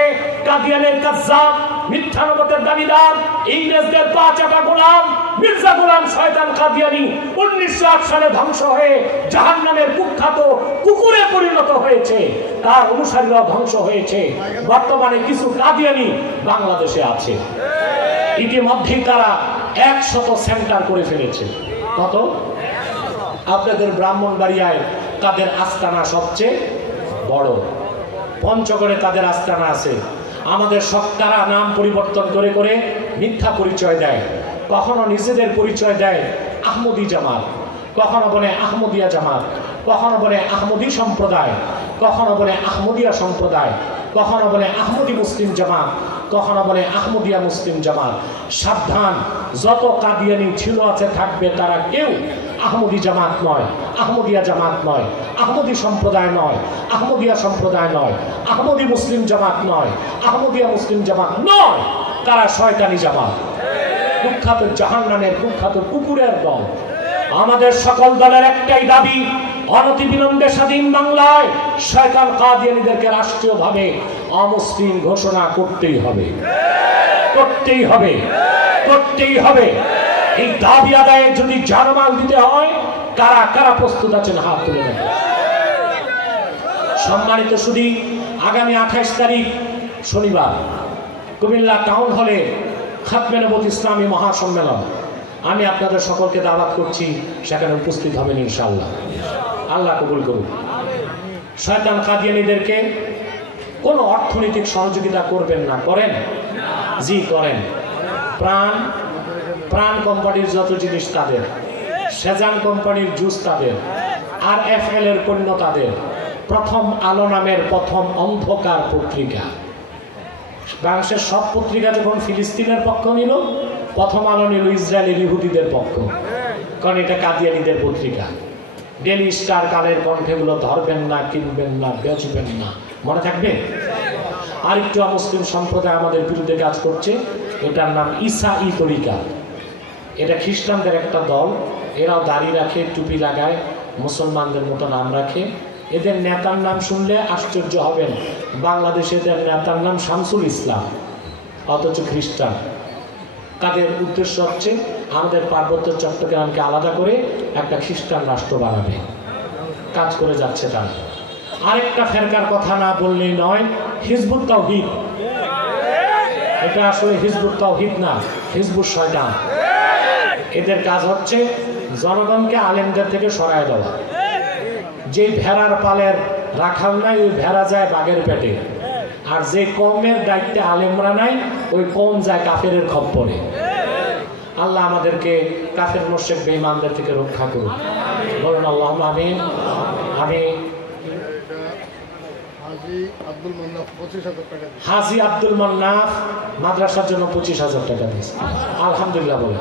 কাদিয়ানের কাজ্জাব, মিথ্যানবতের দাবিদার, ইংরেজদের পা চাটা গোলাম মির্জা গোলাম শয়তান কাদিয়ানি 1908 সালে ধ্বংস হয়ে জাহান্নামের কুখ্যাত কুকুরে পরিণত হয়েছে। তার অনুসারীরা ধ্বংস হয়েছে। বর্তমানে কিছু কাদিয়ানি বাংলাদেশে আছে। ইতিমধ্যেই তারা 100 সেন্টার করে ফেলেছে। কত? আপনাদের ব্রাহ্মণবাড়িয়ায় তাদের আস্তানা সবচেয়ে বড়। পঞ্চগড়ে তাদের আস্তানা আছে। আমাদের সক্তারা নাম পরিবর্তন করে করে মিথ্যা পরিচয় দেয়। কখনো নিজেদের পরিচয় দেয় আহমদি জামাত, কখনো বলে আহমদিয়া জামাত, কখনো বলে আহমদি সম্প্রদায়, কখনো বলে আহমদিয়া সম্প্রদায়, কখনো বলে আহমদি মুসলিম জামাত, কখনো বলে আহমদিয়া মুসলিম জামাত। সাবধান, যত কাদিয়ানি ছিল আছে থাকবে, তারা কেউ আহমদি জামাত নয়, আহমদিয়া জামাত নয়, আহমদি সম্প্রদায় নয়, আহমদিয়া সম্প্রদায় নয়, আহমদি মুসলিম জামাত নয়, আহমদিয়া মুসলিম জামাত নয়। তারা শয়তানি জামাত, কুখ্যাত জাহান্নামের কুখ্যাত কুকুরের দল। আমাদের সকল দলের একটাই দাবি, অনতিবিলম্বে স্বাধীন বাংলায় শয়তান কাদিয়ানীদেরকে রাষ্ট্রীয়ভাবে অমুসলিম ঘোষণা করতেই হবে, করতেই হবে, করতেই হবে। এই দাবি আদায়ে যদি জানমাল দিতে হয়, কারা কারা প্রস্তুত আছেন হাত তুলে নেন। সম্মানিত শুধু আগামী 28 তারিখ শনিবার কুমিল্লা টাউন হলে খাতমে নবুয়ত ইসলামী মহাসম্মেলন। আমি আপনাদের সকলকে দাওয়াত করছি, সেখানে উপস্থিত হবেন ইনশাআল্লাহ। আল্লাহ কবুল করুন। শয়তান কাদিয়ানীদেরকে কোনো অর্থনৈতিক সহযোগিতা করবেন না। করেন? জি করেন। প্রাণ কোম্পানির যত জিনিস তাদের, সেজান কোম্পানির জুস তাদের, RFL এর পণ্য তাদের, প্রথম আলো নামের প্রথম অন্ধকার পত্রিকা। বাংলাদেশের সব পত্রিকা যখন ফিলিস্তিনের পক্ষ নিল, প্রথম আলো নিল ইসরায়েলের ইহুদিদের পক্ষ, কারণ এটা কাদিয়ানীদের পত্রিকা। ডেলি স্টার, কালের কণ্ঠেগুলো ধরবেন না, কিনবেন না, বেচবেন না, মনে থাকবে। আরেকটু মুসলিম সম্প্রদায় আমাদের বিরুদ্ধে কাজ করছে, এটার নাম ঈসাই তরিকা। এটা খ্রিস্টানদের একটা দল, এরাও দাড়ি রাখে, টুপি লাগায়, মুসলমানদের মতো নাম রাখে। এদের নেতার নাম শুনলে আশ্চর্য হবেন, বাংলাদেশে এদের নেতার নাম শামসুল ইসলাম, অথচ খ্রিস্টান। তাদের উদ্দেশ্য হচ্ছে আমাদের পার্বত্য চট্টগ্রামকে আলাদা করে একটা খ্রিস্টান রাষ্ট্র বানাবে, কাজ করে যাচ্ছে তারা। আরেকটা ফেরকার কথা না বললেই নয়, হিজবুত তাওহীদ। এটা আসলে হিজবুত তাওহীদ না, হিজবুত শয়তান। এদের কাজ হচ্ছে জনগণকে আলেমদের থেকে সরায় দেওয়া। যে ভেড়ার পালের রাখাল নাই, ওই ভেড়া যায় বাঘের পেটে, আর যে কওমের দায়িত্বে আলেমরা নাই, ওই কওম যায় কাফেরের খপ্পরে। আল্লাহ আমাদেরকে কাফের মুশরিক বেঈমানদের থেকে রক্ষা করুন, বলুন আল্লাহুম্মা আমিন। আমি হাজী আব্দুল মান্নাফ মাদ্রাসার জন্য 25,000 টাকা দিয়েছে, আলহামদুলিল্লাহ বলে।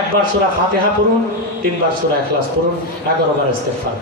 একবার সূরা ফাতিহা পড়ুন, 3 বার সূরা ইখলাস পড়ুন, 11 বার ইস্তিগফার।